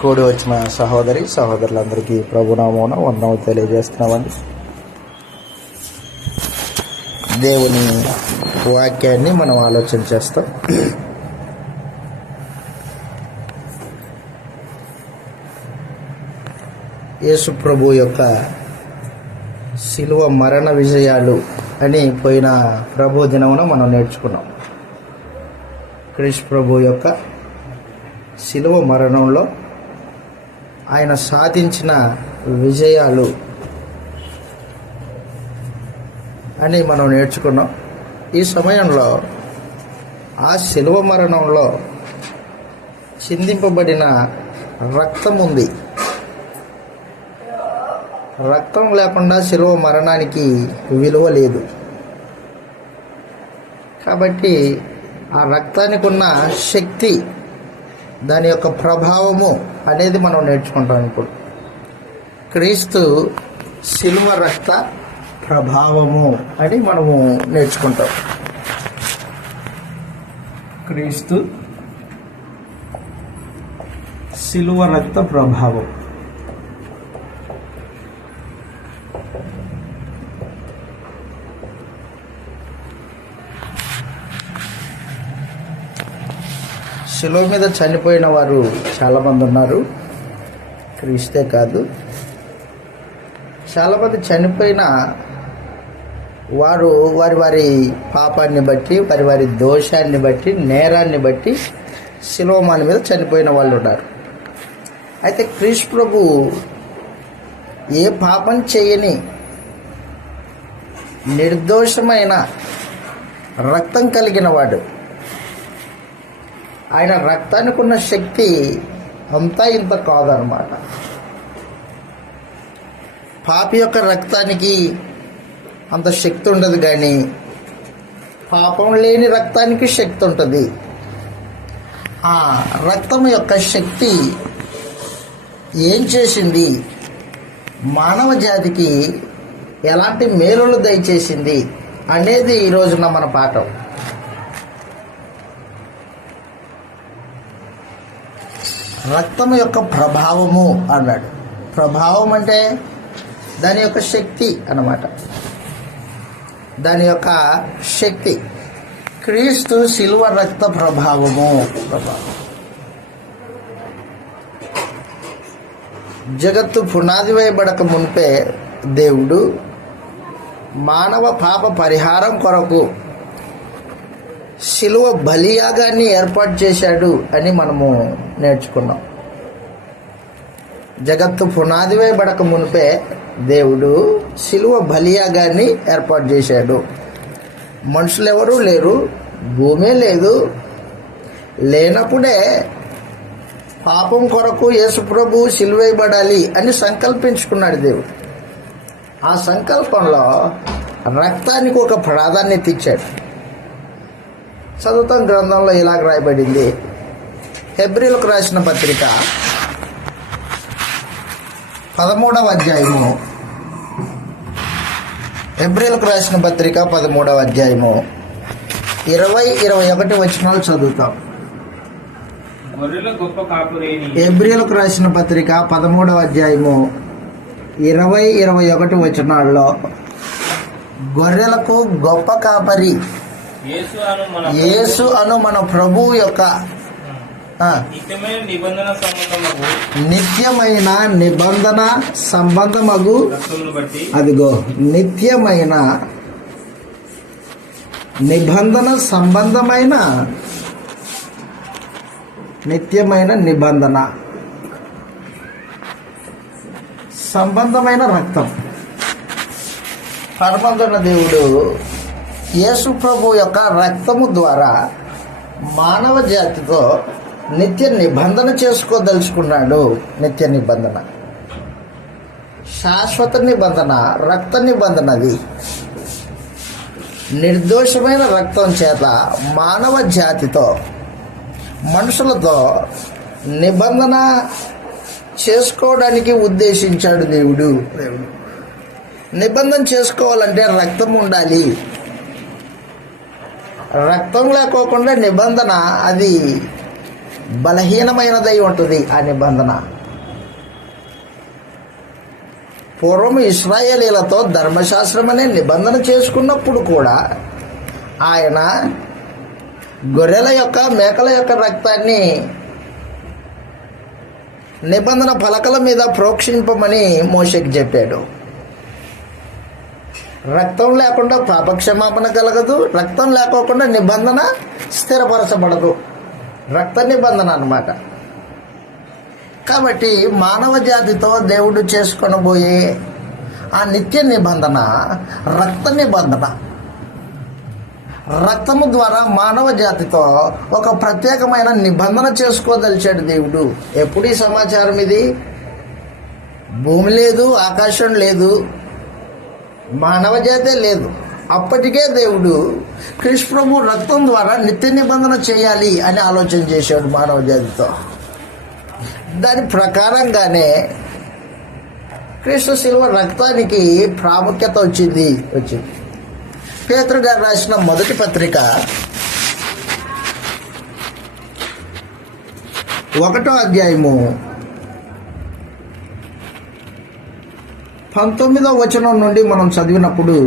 కూడి వచ్చిన సహోదరులందరికీ ప్రభునామమున వందనములు తెలియజేస్తున్నామండి. దేవుని వాక్యాన్ని మనం ఆలోచన చేస్తాం. యేసు ప్రభు యొక్క శిలువ మరణ విజయాలు అని పోయిన ప్రభు దినమున మనం నేర్చుకున్నాం. క్రీస్తు ప్రభు యొక్క శిలువ మరణంలో ఆయన సాధించిన విజయాలు అని మనం నేర్చుకున్నాం. ఈ సమయంలో ఆ శిలువ మరణంలో చిందింపబడిన రక్తం ఉంది. రక్తం లేకుండా శిలువ మరణానికి విలువ లేదు. కాబట్టి ఆ రక్తానికి ఉన్న శక్తి, దాని యొక్క ప్రభావము అనేది మనం నేర్చుకుంటాం. ఇప్పుడు క్రీస్తు శిలువ రక్త ప్రభావము అని మనము నేర్చుకుంటాం. క్రీస్తు శిలువ రక్త ప్రభావం. శిలువ మీద చనిపోయిన వారు చాలామంది ఉన్నారు. క్రీస్తే కాదు, చాలామంది చనిపోయిన వారు వారి పాపాన్ని బట్టి, వారి దోషాన్ని బట్టి, నేరాన్ని బట్టి శిలువమాన మీద చనిపోయిన వాళ్ళు ఉన్నారు. అయితే క్రీస్తు ప్రభు ఏ పాపం చేయని నిర్దోషమైన రక్తం కలిగిన వాడు. ఆయన రక్తానికి ఉన్న శక్తి అంతా ఇంత కాదనమాట. పాపి యొక్క రక్తానికి అంత శక్తి ఉండదు, కానీ పాపం లేని రక్తానికి శక్తి ఉంటుంది. ఆ రక్తం యొక్క శక్తి ఏం చేసింది, మానవ జాతికి ఎలాంటి మేలులు దయచేసింది అనేది ఈ రోజున మన పాఠం. రక్తం యొక్క ప్రభావము అన్నాడు. ప్రభావం అంటే దాని యొక్క శక్తి అన్నమాట. దాని యొక్క శక్తి క్రీస్తు శిలువ రక్త ప్రభావము. జగత్తు పునాది వేయబడక మునిపే దేవుడు మానవ పాప పరిహారం కొరకు శిలువ బలియాగాన్ని ఏర్పాటు చేశాడు అని మనము నేర్చుకున్నాం. జగత్తు పునాది వేయబడక మునిపే దేవుడు శిలువ బలియాగాన్ని ఏర్పాటు చేశాడు. మనుషులు ఎవరూ లేరు, భూమే లేదు. లేనప్పుడే పాపం కొరకు యేసు ప్రభు శిలువ వేయబడాలి అని సంకల్పించుకున్నాడు దేవుడు. ఆ సంకల్పంలో రక్తానికి ఒక ప్రాధాన్యత ఇచ్చాడు. చదువుతాం, గ్రంథంలో ఇలాగ రాయబడింది. హెబ్రీలకు రాసిన పత్రిక 13వ అధ్యాయము. హెబ్రీలకు రాసిన పత్రిక 13వ అధ్యాయము 20-21 వచనాలు చదువుతాం. హెబ్రీలకు రాసిన పత్రిక 13వ అధ్యాయము 20-21 వచనాల్లో గొర్రెలకు గొప్ప కాపరి యేసు అను మన ప్రభువు యొక్క నిత్యమైన నిబంధన సంబంధమగు, అదిగో నిత్యమైన నిబంధన సంబంధమైన సంబంధమైన రక్తం. పరమందున్న దేవుడు యేసు ప్రభు యొక్క రక్తము ద్వారా మానవ జాతితో నిత్య నిబంధన చేసుకోదలుచుకున్నాడు. నిత్య నిబంధన, శాశ్వత నిబంధన, రక్త నిబంధన. అది నిర్దోషమైన రక్తం చేత మానవ జాతితో, మనుషులతో నిబంధన చేసుకోవడానికి ఉద్దేశించాడు దేవుడు. నిబంధన చేసుకోవాలంటే రక్తం ఉండాలి. రక్తం లేకోకుండా నిబంధన అది బలహీనమైనదై ఉంటుంది ఆ నిబంధన. పూర్వం ఇశ్రాయేలీలతో ధర్మశాస్త్రం అనే నిబంధన చేసుకున్నప్పుడు కూడా ఆయన గొర్రెల యొక్క మేకల యొక్క రక్తాన్ని నిబంధన పలకల మీద ప్రోక్షింపమని మోషేకి చెప్పాడు. రక్తం లేకుండా పాపక్షమాపణ కలగదు, రక్తం లేకోకుండా నిబంధన స్థిరపరచబడదు. రక్త నిబంధన అన్నమాట. కాబట్టి మానవ జాతితో దేవుడు చేసుకొనబోయే ఆ నిత్య నిబంధన రక్త నిబంధన. రక్తము ద్వారా మానవ జాతితో ఒక ప్రత్యేకమైన నిబంధన చేసుకోదలిచాడు దేవుడు. ఎప్పుడు ఈ సమాచారం ఇది? భూమి లేదు, ఆకాశం లేదు, మానవ జాతే లేదు. అప్పటికే దేవుడు క్రీస్తు ప్రభు రక్తం ద్వారా నిత్య నిబంధన చేయాలి అని ఆలోచన చేశాడు మానవ జాతితో. దాని ప్రకారంగానే క్రీస్తు శిలువ రక్తానికి ప్రాముఖ్యత వచ్చింది. పేతురు గారు రాసిన మొదటి పత్రిక 1వ అధ్యాయము 19వ వచనం నుండి మనం చదివినప్పుడు,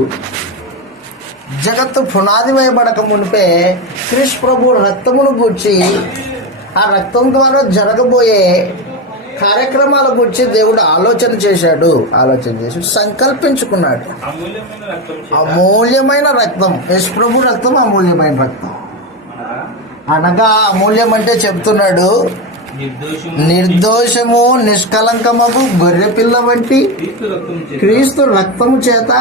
జగత్తు పునాది వేయబడక మునిపే క్రీస్తు ప్రభు రక్తమును గూర్చి, ఆ రక్తం ద్వారా జరగబోయే కార్యక్రమాల గురించి దేవుడు ఆలోచన చేసి సంకల్పించుకున్నాడు. అమూల్యమైన రక్తం, యేసు ప్రభు రక్తం అమూల్యమైన రక్తం. అనగా అమూల్యం అంటే చెప్తున్నాడు, నిర్దోషము నిష్కలంకమగు గొర్రె పిల్ల వంటి క్రీస్తు రక్తము చేత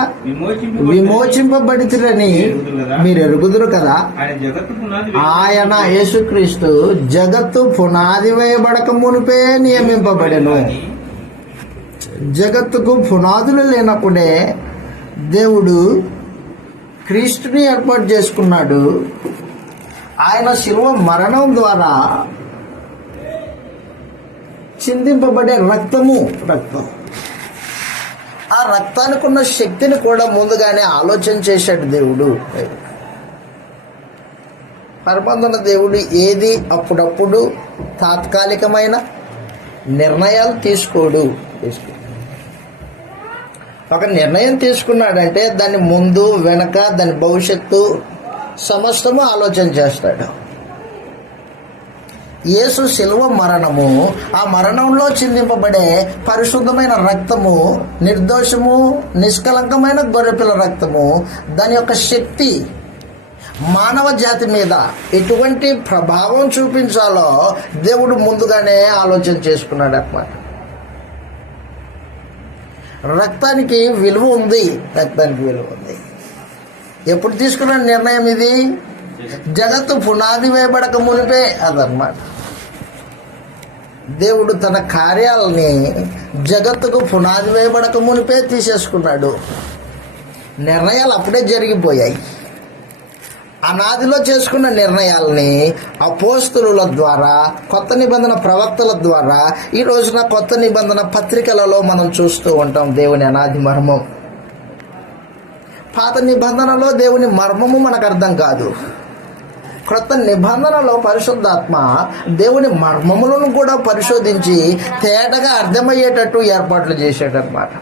విమోచింపబడితిరని మీరు ఎరుగుదురు కదా. ఆయన యేసుక్రీస్తు జగత్తు పునాది వేయబడక మునిపే నియమింపబడెను. జగత్తుకు పునాదులు లేనప్పుడే దేవుడు క్రీస్తుని ఏర్పాటు చేసుకున్నాడు. ఆయన శిలువ మరణం ద్వారా చిందింపబడే రక్తం. ఆ రక్తానికి ఉన్న శక్తిని కూడా ముందుగానే ఆలోచన చేశాడు దేవుడు. పరమందున దేవుడు ఏది అప్పుడప్పుడు తాత్కాలికమైన నిర్ణయాలు తీసుకోడు. ఒక నిర్ణయం తీసుకున్నాడంటే దాని ముందు వెనక దాని భవిష్యత్తు సమస్తము ఆలోచన చేస్తాడు. యేసు శిలువ మరణము, ఆ మరణంలో చిందింపబడే పరిశుద్ధమైన రక్తము, నిర్దోషము నిష్కలంకమైన గొర్రెపిల్ల రక్తము, దాని యొక్క శక్తి మానవ జాతి మీద ఎటువంటి ప్రభావం చూపించాలో దేవుడు ముందుగానే ఆలోచన చేసుకున్నాడు అన్నమాట. రక్తానికి విలువ ఉంది. ఎప్పుడు తీసుకున్న నిర్ణయం ఇది? జగత్తు పునాది వేయబడక మునిపే. అదన్నమాట. దేవుడు తన కార్యాలని జగత్తుకు పునాది వేయబడక మునిపే తీసేసుకున్నాడు. నిర్ణయాలు అప్పుడే జరిగిపోయాయి. అనాదిలో చేసుకున్న నిర్ణయాలని అపోస్తలుల ద్వారా, కొత్త నిబంధన ప్రవక్తల ద్వారా, ఈ రోజున కొత్త నిబంధన పత్రికలలో మనం చూస్తూ ఉంటాం దేవుని అనాది మర్మం. పాత నిబంధనలో దేవుని మర్మము మనకు అర్థం కాదు. క్రొత్త నిబంధనలో పరిశుద్ధాత్మ దేవుని మర్మములను కూడా పరిశోధించి తేటగా అర్థమయ్యేటట్టు ఏర్పాట్లు చేశాడనమాట.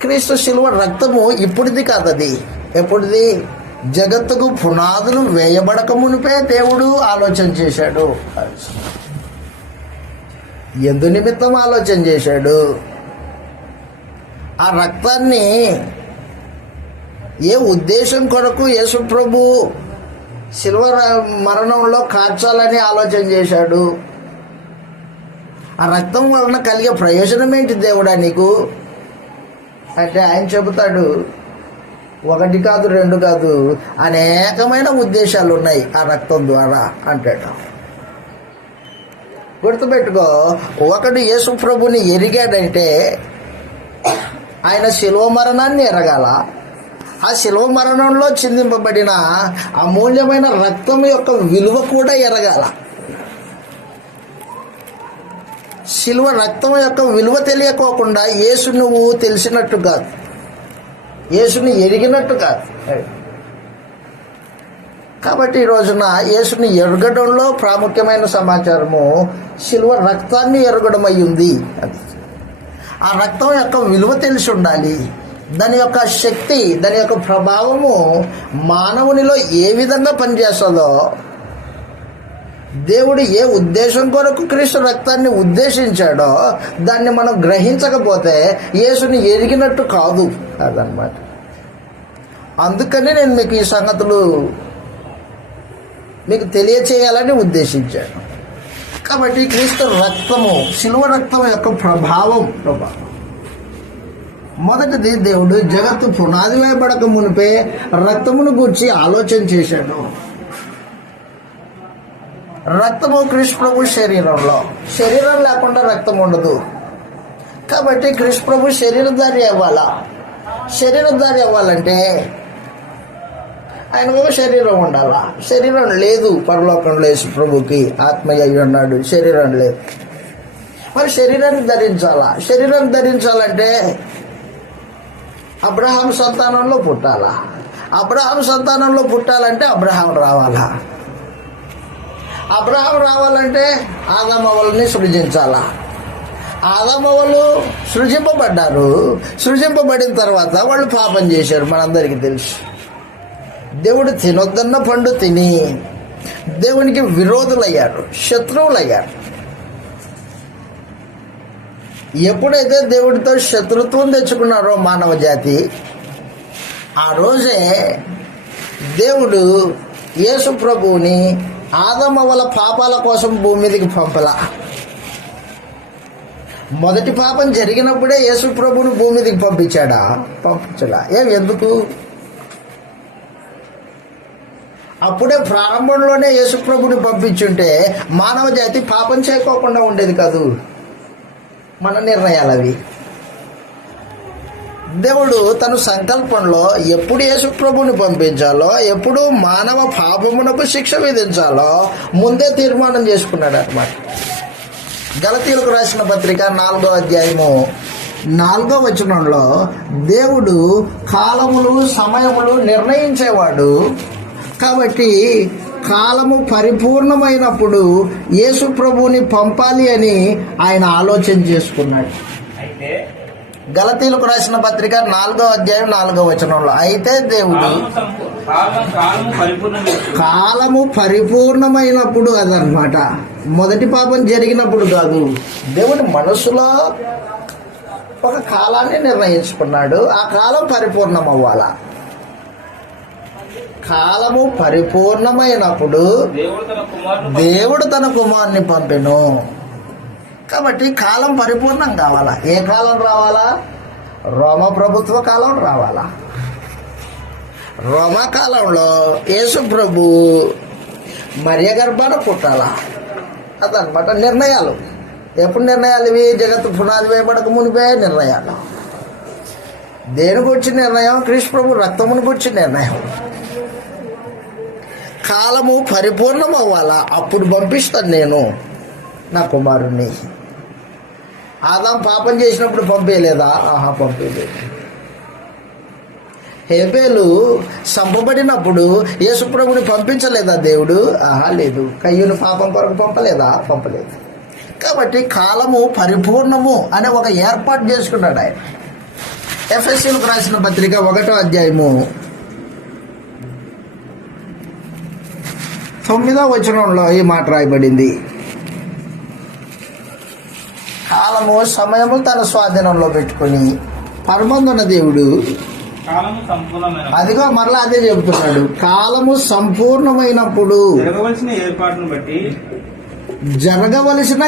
క్రీస్తు శిలువ రక్తము ఇప్పుడుది కాదది. ఎప్పుడుది? జగత్తుకు పునాదులు వేయబడక మునిపే దేవుడు ఆలోచన చేశాడు. ఎందు నిమిత్తం ఆలోచన చేశాడు? ఆ రక్తాన్ని ఏ ఉద్దేశం కొరకు యేసు ప్రభు శిలువ మరణంలో కార్చాలని ఆలోచన చేశాడు? ఆ రక్తం వలన కలిగే ప్రయోజనం ఏంటి దేవుడా నీకు అంటే ఆయన చెబుతాడు, 1 కాదు 2 కాదు, అనేకమైన ఉద్దేశాలు ఉన్నాయి ఆ రక్తం ద్వారా అంటాడు. గుర్తుపెట్టుకో, ఒకడు యేసు ప్రభుని ఎరిగాడంటే ఆయన శిలువ మరణాన్ని ఎరగాల. ఆ శిలువ మరణంలో చిందింపబడిన అమూల్యమైన రక్తం యొక్క విలువ కూడా ఎరగాల. శిలువ రక్తం యొక్క విలువ తెలియకోకుండా యేసు నువ్వు తెలిసినట్టు కాదు, యేసుని ఎరిగినట్టు కాదు. కాబట్టి ఈ రోజున యేసుని ఎరగడంలో ప్రాముఖ్యమైన సమాచారము శిలువ రక్తాన్ని ఎరగడం అయ్యింది. అది ఆ రక్తం యొక్క విలువ తెలిసి ఉండాలి. దాని యొక్క శక్తి, దాని యొక్క ప్రభావము మానవునిలో ఏ విధంగా పనిచేస్తుందో, దేవుడు ఏ ఉద్దేశం కొరకు క్రీస్తు రక్తాన్ని ఉద్దేశించాడో దాన్ని మనం గ్రహించకపోతే యేసుని ఎరిగినట్టు కాదు అదనమాట. అందుకని నేను మీకు ఈ సంగతులు మీకు తెలియచేయాలని ఉద్దేశించాను. కాబట్టి క్రీస్తు రక్తము, శిలువ రక్తం యొక్క ప్రభావం. మొదటిది, దేవుడు జగత్తు పునాది వేయబడక మునిపే రక్తమును గూర్చి ఆలోచన చేశాడు. రక్తము క్రీస్తు ప్రభు శరీరం లేకుండా రక్తం ఉండదు. కాబట్టి క్రీస్తు ప్రభు శరీరధారి అవ్వాలా. శరీరధారి అవ్వాలంటే ఆయనకు ఒక శరీరం ఉండాలా. శరీరం లేదు పరలోకంలో యేసు ప్రభుకి, ఆత్మయ్య అయి ఉన్నాడు, శరీరం లేదు. మరి శరీరాన్ని ధరించాలా. శరీరాన్ని ధరించాలంటే అబ్రహాం సంతానంలో పుట్టాలా. అబ్రహాం సంతానంలో పుట్టాలంటే అబ్రహాం రావాలా. అబ్రహాం రావాలంటే ఆదామవ్వల్ని సృజించాలా. ఆదామవ్వలు సృజింపబడ్డారు. సృజింపబడిన తర్వాత వాళ్ళు పాపం చేశారు, మనందరికీ తెలుసు. దేవుడు తినొద్దన్న పండు తిని దేవునికి విరోధులయ్యారు, శత్రువులయ్యారు. ఎప్పుడైతే దేవుడితో శత్రుత్వం తెచ్చుకున్నారో మానవ జాతి, ఆ రోజే దేవుడు యేసు ప్రభువుని ఆదమవ్వల పాపాల కోసం భూమి మీదకి పంపలా. మొదటి పాపం జరిగినప్పుడే యేసు ప్రభువుని భూమి మీదకి పంపించాడా? పంపించలా. ఎందుకు? అప్పుడే ప్రారంభంలోనే యేసు ప్రభుని పంపించుంటే మానవ జాతి పాపం చేయకోకుండా ఉండేది కాదు. మన నిర్ణయాలు అవి. దేవుడు తన సంకల్పంలో ఎప్పుడు యేసు ప్రభుని పంపించాలో, ఎప్పుడు మానవ పాపమునకు శిక్ష విధించాలో ముందే తీర్మానం చేసుకున్నాడు అన్నమాట. గలతీయులకు రాసిన పత్రిక 4వ అధ్యాయము 4వ వచనంలో దేవుడు కాలములు సమయములు నిర్ణయించేవాడు. కాబట్టి కాలము పరిపూర్ణమైనప్పుడు యేసు ప్రభువుని పంపాలి అని ఆయన ఆలోచన చేసుకున్నాడు. గలతీయులకు రాసిన పత్రిక 4వ అధ్యాయం 4వ వచనంలో, అయితే దేవుడు కాలము పరిపూర్ణమైనప్పుడు అదనమాట. మొదటి పాపం జరిగినప్పుడు కాదు. దేవుడు మనసులో ఒక కాలాన్ని నిర్ణయించుకున్నాడు. ఆ కాలం పరిపూర్ణం అవ్వాలా. కాలము పరిపూర్ణమైనప్పుడు దేవుడు తన కుమారుని పంపెను. కాబట్టి కాలం పరిపూర్ణం కావాలా. ఏ కాలం రావాలా? రోమ ప్రభుత్వ కాలం రావాలా. రోమా కాలంలో యేసు ప్రభు మరియ గర్భాన పుట్టాలా. అదనమాట నిర్ణయాలు. ఎప్పుడు నిర్ణయాలు ఇవి? జగత్తు పునాది వేయబడక మునిపే నిర్ణయాలు. దేని గురించి నిర్ణయం? క్రీస్తు ప్రభు రక్తమును గురించి నిర్ణయం. కాలము పరిపూర్ణం అవ్వాలా, అప్పుడు పంపిస్తాను నేను నా కుమారుణ్ణి. ఆదాం పాపం చేసినప్పుడు పంపేయలేదా? పంపేయలేదు. హేబేలు చంపబడినప్పుడు యేసు ప్రభుని పంపించలేదా దేవుడు? లేదు. కయ్యూను పాపం కొరకు పంపలేదు. కాబట్టి కాలము పరిపూర్ణము అనే ఒక ఏర్పాటు చేసుకున్నాడు ఆయన. ఎఫెసీయులకు రాసిన పత్రిక 1వ అధ్యాయము 9వ వచనంలో ఈ మాట రాయబడింది. కాలము సమయము తన స్వాధీనంలో పెట్టుకొని పరమందున్న దేవుడు, అదిగో మరలా అదే చెబుతున్నాడు, కాలము సంపూర్ణమైనప్పుడు జరగవలసిన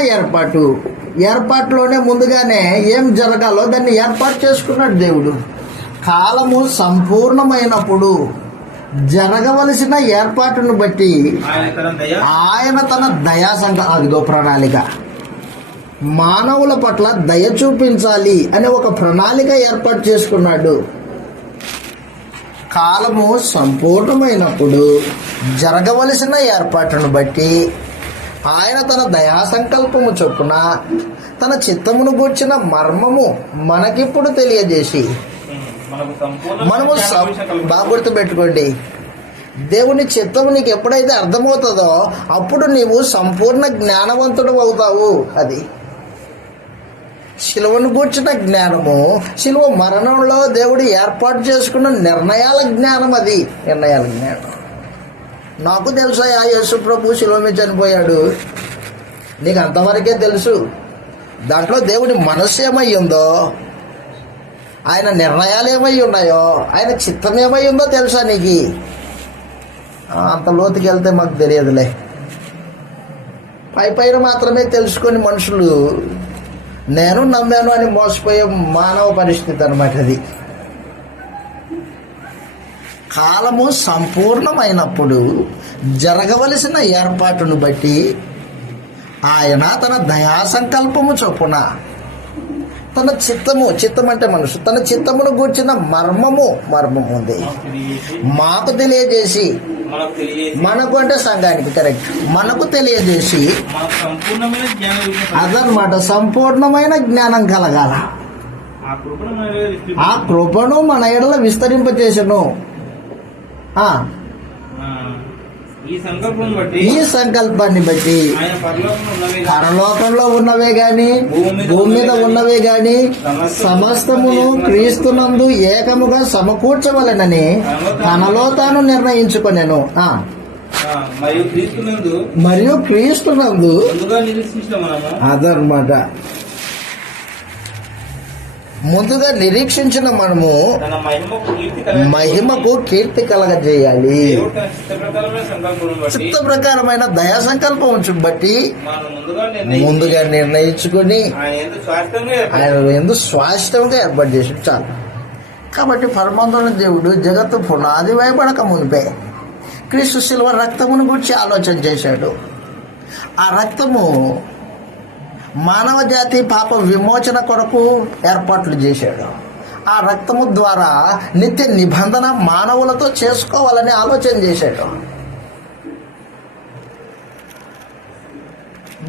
ఏర్పాటులోనే ముందుగానే ఏం జరగాలో దాన్ని ఏర్పాటు చేసుకున్నాడు దేవుడు. కాలము సంపూర్ణమైనప్పుడు జరగవలసిన ఏర్పాటును బట్టి ఆయన తన అదిగో ప్రణాళిక, మానవుల పట్ల దయ చూపించాలి అనే ఒక ప్రణాళిక ఏర్పాటు చేసుకున్నాడు. కాలము సంపూర్ణమైనప్పుడు జరగవలసిన ఏర్పాటును బట్టి ఆయన తన దయా సంకల్పము చొప్పున తన చిత్తమును గూర్చిన మర్మము మనకిప్పుడు తెలియజేసి, మనము బాగా గుర్తుపెట్టుకోండి, దేవుని చిత్తం నీకు ఎప్పుడైతే అర్థమవుతుందో అప్పుడు నీవు సంపూర్ణ జ్ఞానవంతుడు అవుతావు. అది శిలువను గూర్చిన జ్ఞానము, శిలువ మరణంలో దేవుడు ఏర్పాటు చేసుకున్న నిర్ణయాల జ్ఞానం. అది నిర్ణయాల జ్ఞానం. నాకు తెలుసా యేసు ప్రభు శిలువ మీద చనిపోయాడు, నీకు అంతవరకే తెలుసు. దాంట్లో దేవుడి మనస్సు ఏమై ఉందో, ఆయన నిర్ణయాలు ఏమై ఉన్నాయో, ఆయన చిత్తం ఏమై ఉందో తెలుసా నీకు? అంత లోతుకి వెళ్తే మాకు తెలియదులే. పైన మాత్రమే తెలుసుకొని మనుషులు నేను నమ్మాను అని మోసపోయే మానవ పరిస్థితి అన్నమాట. అది కాలము సంపూర్ణమైనప్పుడు జరగవలసిన ఏర్పాటును బట్టి ఆయన తన దయా సంకల్పము చొప్పున తన చిత్తం అంటే మనసు, తన చిత్తమును గూర్చిన మర్మము ఉంది మాకు తెలియజేసి, మనకు అంటే సంఘానికి కరెక్ట్, మనకు తెలియజేసి అదనమాట సంపూర్ణమైన జ్ఞానం కలగాల. ఆ కృపను మన ఎడల విస్తరింపచేసను. ఈ సంకల్పాన్ని బట్టి పరలోకంలో ఉన్నవే గాని భూమి మీద ఉన్నవే గాని సమస్తమును క్రీస్తునందు ఏకముగా సమకూర్చవలెనని తనలో తాను నిర్ణయించుకొనెను. మరియు క్రీస్తునందు అదనమాట ముందుగా నిరీక్షించిన మనము మహిమకు కీర్తి కలగజేయాలి. చిత్త ప్రకారమైన దయా సంకల్పం బట్టి ముందుగా నిర్ణయించుకొని ఆయన ఎందు శాశ్వతంగా ఏర్పాటు చేసి చాలు. కాబట్టి పరమందున దేవుడు జగత్తు పునాది వేయబడక మునిపే క్రీస్తు శిలువ రక్తమును గురించి ఆలోచన చేశాడు. ఆ రక్తము మానవ జాతి పాప విమోచన కొరకు ఏర్పాట్లు చేశాడు. ఆ రక్తము ద్వారా నిత్య నిబంధన మానవులతో చేసుకోవాలని ఆలోచన చేశాడు.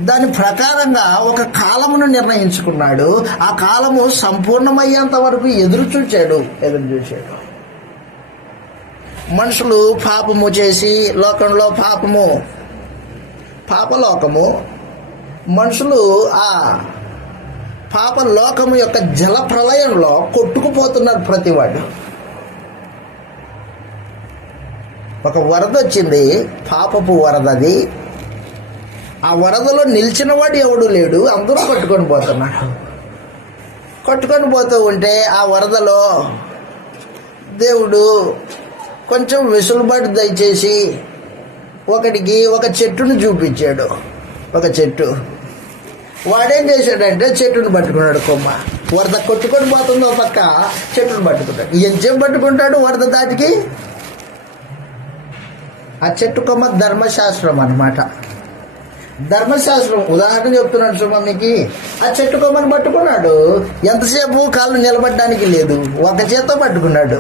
దాని ప్రకారంగా ఒక కాలమును నిర్ణయించుకున్నాడు. ఆ కాలము సంపూర్ణమయ్యేంత వరకు ఎదురు చూశాడు. మనుషులు పాపము చేసి లోకంలో పాపలోకము మనుషులు ఆ పాప లోకము యొక్క జల ప్రళయంలో కొట్టుకుపోతున్నారు. ప్రతివాడు ఒక వరద వచ్చింది, పాపపు వరద. అది ఆ వరదలో నిలిచిన వాడు ఎవడు లేడు, అందరూ కొట్టుకొని పోతున్నాడు. కొట్టుకొని పోతూ ఉంటే ఆ వరదలో దేవుడు కొంచెం వెసులుబాటు దయచేసి ఒకడికి ఒక చెట్టును చూపించాడు. ఒక చెట్టు వాడేం చేశాడంటే చెట్టును పట్టుకున్నాడు. కొమ్మ వరద కొట్టుకొని పోతుంది, ఒక పక్క చెట్టును పట్టుకుంటాడు. ఎంచేం పట్టుకుంటాడు వరద దాటికి? ఆ చెట్టు కొమ్మ ధర్మశాస్త్రం అన్నమాట. ధర్మశాస్త్రం ఉదాహరణ చెప్తున్నాడు సుమన్నికి. ఆ చెట్టు కొమ్మని పట్టుకున్నాడు. ఎంతసేపు కాళ్ళు నిలబడడానికి లేదు, ఒక చేత్తో పట్టుకున్నాడు.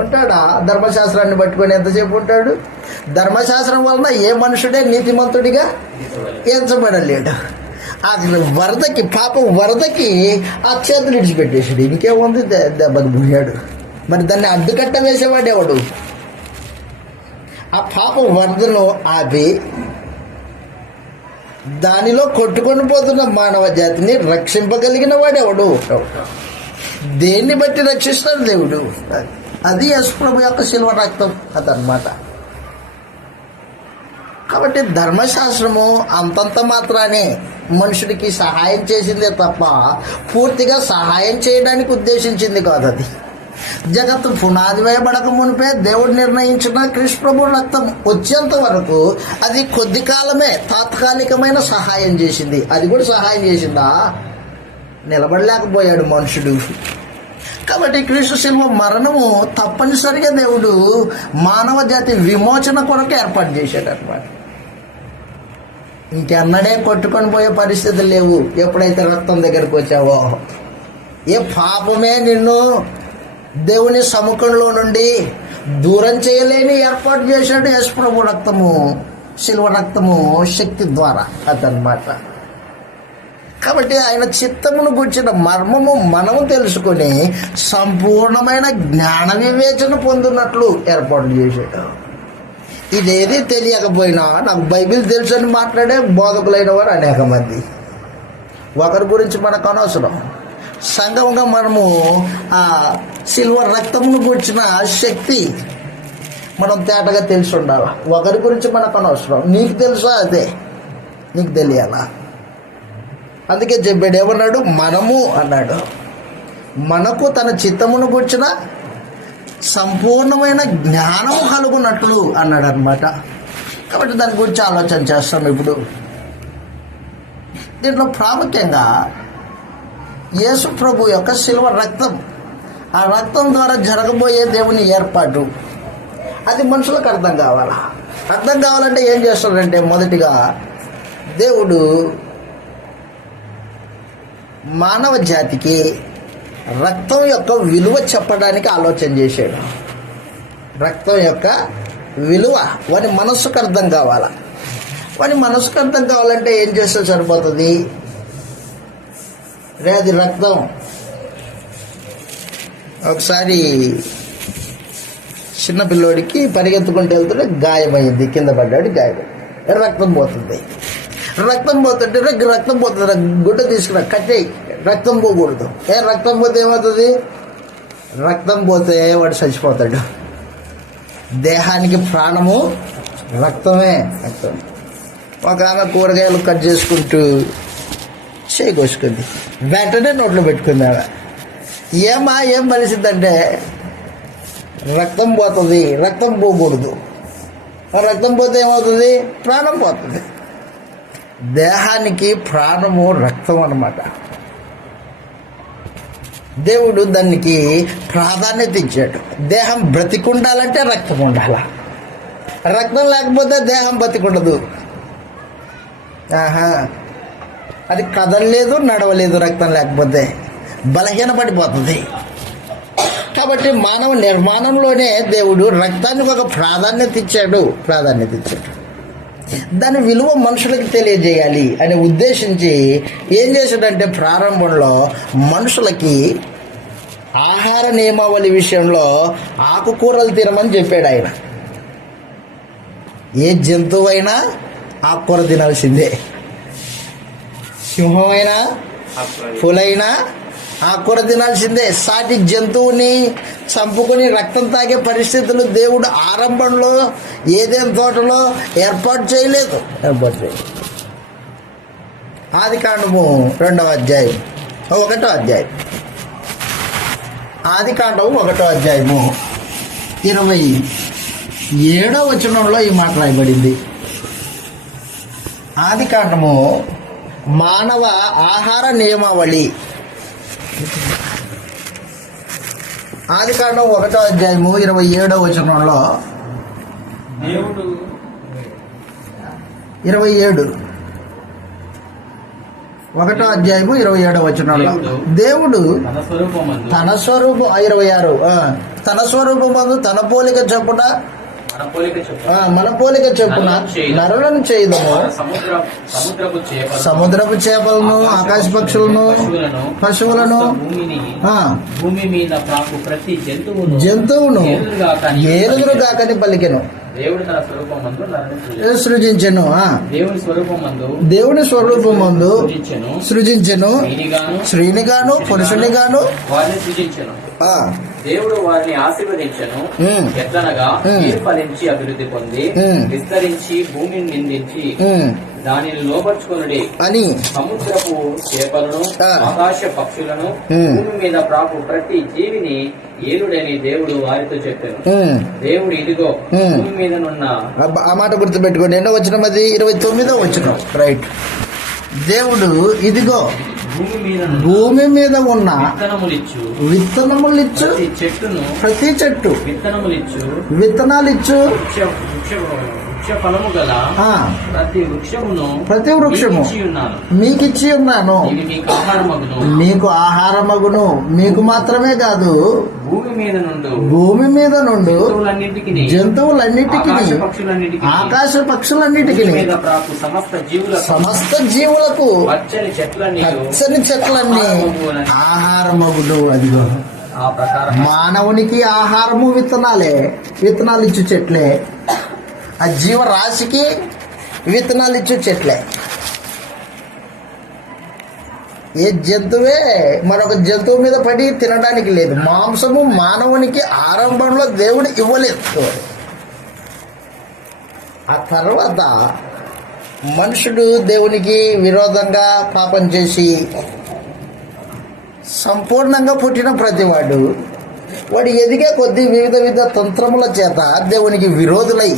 ఉంటాడా ధర్మశాస్త్రాన్ని పట్టుకొని ఎంతసేపు ఉంటాడు? ధర్మశాస్త్రం వలన ఏ మనుషుడే నీతిమంతుడిగా ఎంచబడలేడు. ఆ వరదకి పాపం వరదకి ఆ చేతులు విడిచిపెట్టేసాడు. ఇంకేముంది, దెబ్బలు పోయాడు. మరి దాన్ని అడ్డుకట్ట వేసేవాడు ఎవడు? ఆ పాప వరదను ఆపి దానిలో కొట్టుకొని పోతున్న మానవ జాతిని రక్షింపగలిగిన వాడెవడు? దేన్ని బట్టి రక్షిస్తాడు దేవుడు? అది యేసు ప్రభు యొక్క శిలువ రక్తం అదనమాట. కాబట్టి ధర్మశాస్త్రము అంతంత మాత్రానే మనుషుడికి సహాయం చేసిందే తప్ప పూర్తిగా సహాయం చేయడానికి ఉద్దేశించింది కాదు. అది జగత్తు పునాది వేయబడక మునిపే దేవుడు నిర్ణయించిన క్రీస్తు ప్రభు రక్తం వచ్చేంత వరకు అది కొద్ది కాలమే తాత్కాలికమైన సహాయం చేసింది. అది కూడా సహాయం చేసిందా? నిలబడలేకపోయాడు మనుషుడు. కాబట్టి క్రీస్తు శిలువ మరణము తప్పనిసరిగా దేవుడు మానవ జాతి విమోచన కొరకు ఏర్పాటు చేశాడు అన్నమాట. ఇంకెన్నడే కొట్టుకొని పోయే పరిస్థితులు లేవు. ఎప్పుడైతే రక్తం దగ్గరకు వచ్చావో, ఏ పాపమే నిన్ను దేవుని సముఖంలో నుండి దూరం చేయలేని ఏర్పాటు చేశాడు యేసు ప్రభు రక్తము, శిలువ రక్తము శక్తి ద్వారా అదనమాట. కాబట్టి ఆయన చిత్తమును గుర్చిన మర్మము మనము తెలుసుకొని సంపూర్ణమైన జ్ఞాన వివేచన పొందినట్లు ఏర్పాటు చేశాడు. ఇదేది తెలియకపోయినా నాకు బైబిల్ తెలుసు అని మాట్లాడే బోధకులైన వారు అనేక మంది. ఒకరి గురించి మనకు అనవసరం. సంఘంగా మనము ఆ సిల్వర్ రక్తమును గురించిన శక్తి మనం తేటగా తెలిసి ఉండాలి. ఒకరి గురించి మనకు అనవసరం. నీకు తెలుసా? అదే నీకు తెలియాలా. అందుకే చెప్పాడు, ఏమన్నాడు? మనము అన్నాడు. మనకు తన చిత్తమును గురించిన సంపూర్ణమైన జ్ఞానము కలుగునట్లు అన్నాడు అనమాట. కాబట్టి దాని గురించి ఆలోచన చేస్తాం. ఇప్పుడు దీంట్లో ప్రాముఖ్యంగా యేసు ప్రభు యొక్క శిలువ రక్తం, ఆ రక్తం ద్వారా జరగబోయే దేవుని ఏర్పాటు, అది మనుషులకు అర్థం కావాలా. అర్థం కావాలంటే ఏం చేస్తాడంటే, మొదటిగా దేవుడు మానవ జాతికి రక్తం యొక్క విలువ చెప్పడానికి ఆలోచన చేశాడు. రక్తం యొక్క విలువ వాని మనస్సుకు అర్థం కావాలా. వాని మనస్సుకు అర్థం కావాలంటే ఏం చేస్తే సరిపోతుంది? అది రక్తం. ఒకసారి చిన్న పిల్లోడికి పరిగెత్తుకుంటూ వెళ్తుంటే గాయమైంది, కింద పడ్డాడు, గాయపడ్డాడు, రక్తం పోతుంది. రక్తం పోతుంటే రక్తం పోతుంది, గుడ్డ తీసుకురా, కట్టేయి, రక్తం పోకూడదు. రక్తం పోతే ఏమవుతుంది? రక్తం పోతే వాడు చచ్చిపోతాడు. దేహానికి ప్రాణము రక్తమే. రక్తం. ఒక ఆమె కూరగాయలు కట్ చేసుకుంటూ చేయి కోసుకుంది, వెంటనే నోట్లో పెట్టుకుంది. ఆమె ఏం మనిషిందంటే రక్తం పోతుంది, రక్తం పోకూడదు. రక్తం పోతే ఏమవుతుంది? ప్రాణం పోతుంది. దేహానికి ప్రాణము రక్తం అన్నమాట. దేవుడు దానికి ప్రాధాన్యత ఇచ్చాడు. దేహం బ్రతికుండాలంటే రక్తం ఉండాల. రక్తం లేకపోతే దేహం బ్రతికుండదు. అది కదలలేదు, నడవలేదు. రక్తం లేకపోతే బలహీన పడిపోతుంది. కాబట్టి మానవ నిర్మాణంలోనే దేవుడు రక్తానికి ఒక ప్రాధాన్యత ఇచ్చాడు. దాని విలువ మనుషులకు తెలియజేయాలి అని ఉద్దేశించి ఏం చేశాడంటే, ప్రారంభంలో మనుషులకి ఆహార నియమావళి విషయంలో ఆకుకూరలు తినమని చెప్పాడు ఆయన. ఏ జంతువైనా ఆకుకూర తినాల్సిందే. సింహమైనా పులైనా ఆకుకూర తినాల్సిందే. సాటి జంతువుని చంపుకొని రక్తం తాగే పరిస్థితులు దేవుడు ఆరంభంలో ఏదేం తోటలో ఏర్పాటు చేయలేదు. ఆదికాండము 2వ అధ్యాయం 1వ అధ్యాయం. ఆదికాండము 1వ అధ్యాయము 27వ వచనంలో ఈ మాట రాయబడింది. ఆదికాండము మానవ ఆహార నియమావళి. ఆదికాండం 1వ అధ్యాయము 27వ వచనంలో 27 1వ అధ్యాయము 27వ వచనంలో దేవుడు తన స్వరూపం 26 తన స్వరూపమందు తన పోలిక చొప్పున మన పోలిక చొప్పున నరులను చేయదము. సముద్రపు చేపలను, ఆకాశ పక్షులను, పశువులను, భూమి మీద ప్రాకు ప్రతి జంతువును ఏలుదురుగాకని పలికెను. దేవుడు తన స్వరూపమందు సృజించెను. దేవుని స్వరూపమందు సృజించెను. స్త్రీనిగాను పురుషునిగాను సృజించెను. దేవుడు వారిని ఆశీర్వదించెను. ఎట్లనగా ఫలించి అభివృద్ధి పొంది విస్తరించి భూమిని నిందించి దానిని లోపర్చుకునుడి అని సముద్రపు చేపలను, ఆకాశ పక్షులను, భూమి మీద ప్రాకు ప్రతి జీవిని ఏలుడని దేవుడు వారితో చెప్పాను. దేవుడు ఇదిగో భూమి మీద నున్న ఆ మాట గుర్తుపెట్టుకోండి. ఎన్నో వచ్చిన అది 29వ వచనం. రైట్. దేవుడు ఇదిగో భూమి మీద ఉన్న విత్తనములిచ్చు, ప్రతి చెట్టు విత్తనాలిచ్చు, ప్రతి వృక్షము మీకిచ్చి ఉన్నాను. మీకు ఆహారమగును. మీకు మాత్రమే కాదు, భూమి మీద నుండి జంతువులన్నిటికీ, ఆకాశ పక్షులన్నిటికీ, సమస్త జీవులకు పచ్చని చెట్లన్నీ ఆహారమగును. అదిగో మానవునికి ఆహారము విత్తనాలే, విత్తనాలు ఇచ్చు చెట్లే. ఆ జీవరాశికి విత్తనాలు ఇచ్చే చెట్లే. ఏ జంతువే మరొక జంతువు మీద పడి తినడానికి లేదు. మాంసము మానవునికి ఆరంభంలో దేవుడు ఇవ్వలేదు. ఆ తర్వాత మనుషుడు దేవునికి విరోధంగా పాపం చేసి సంపూర్ణంగా పుట్టిన ప్రతివాడు వాడు ఎదిగే కొద్దీ వివిధ తంత్రముల చేత దేవునికి విరోధులై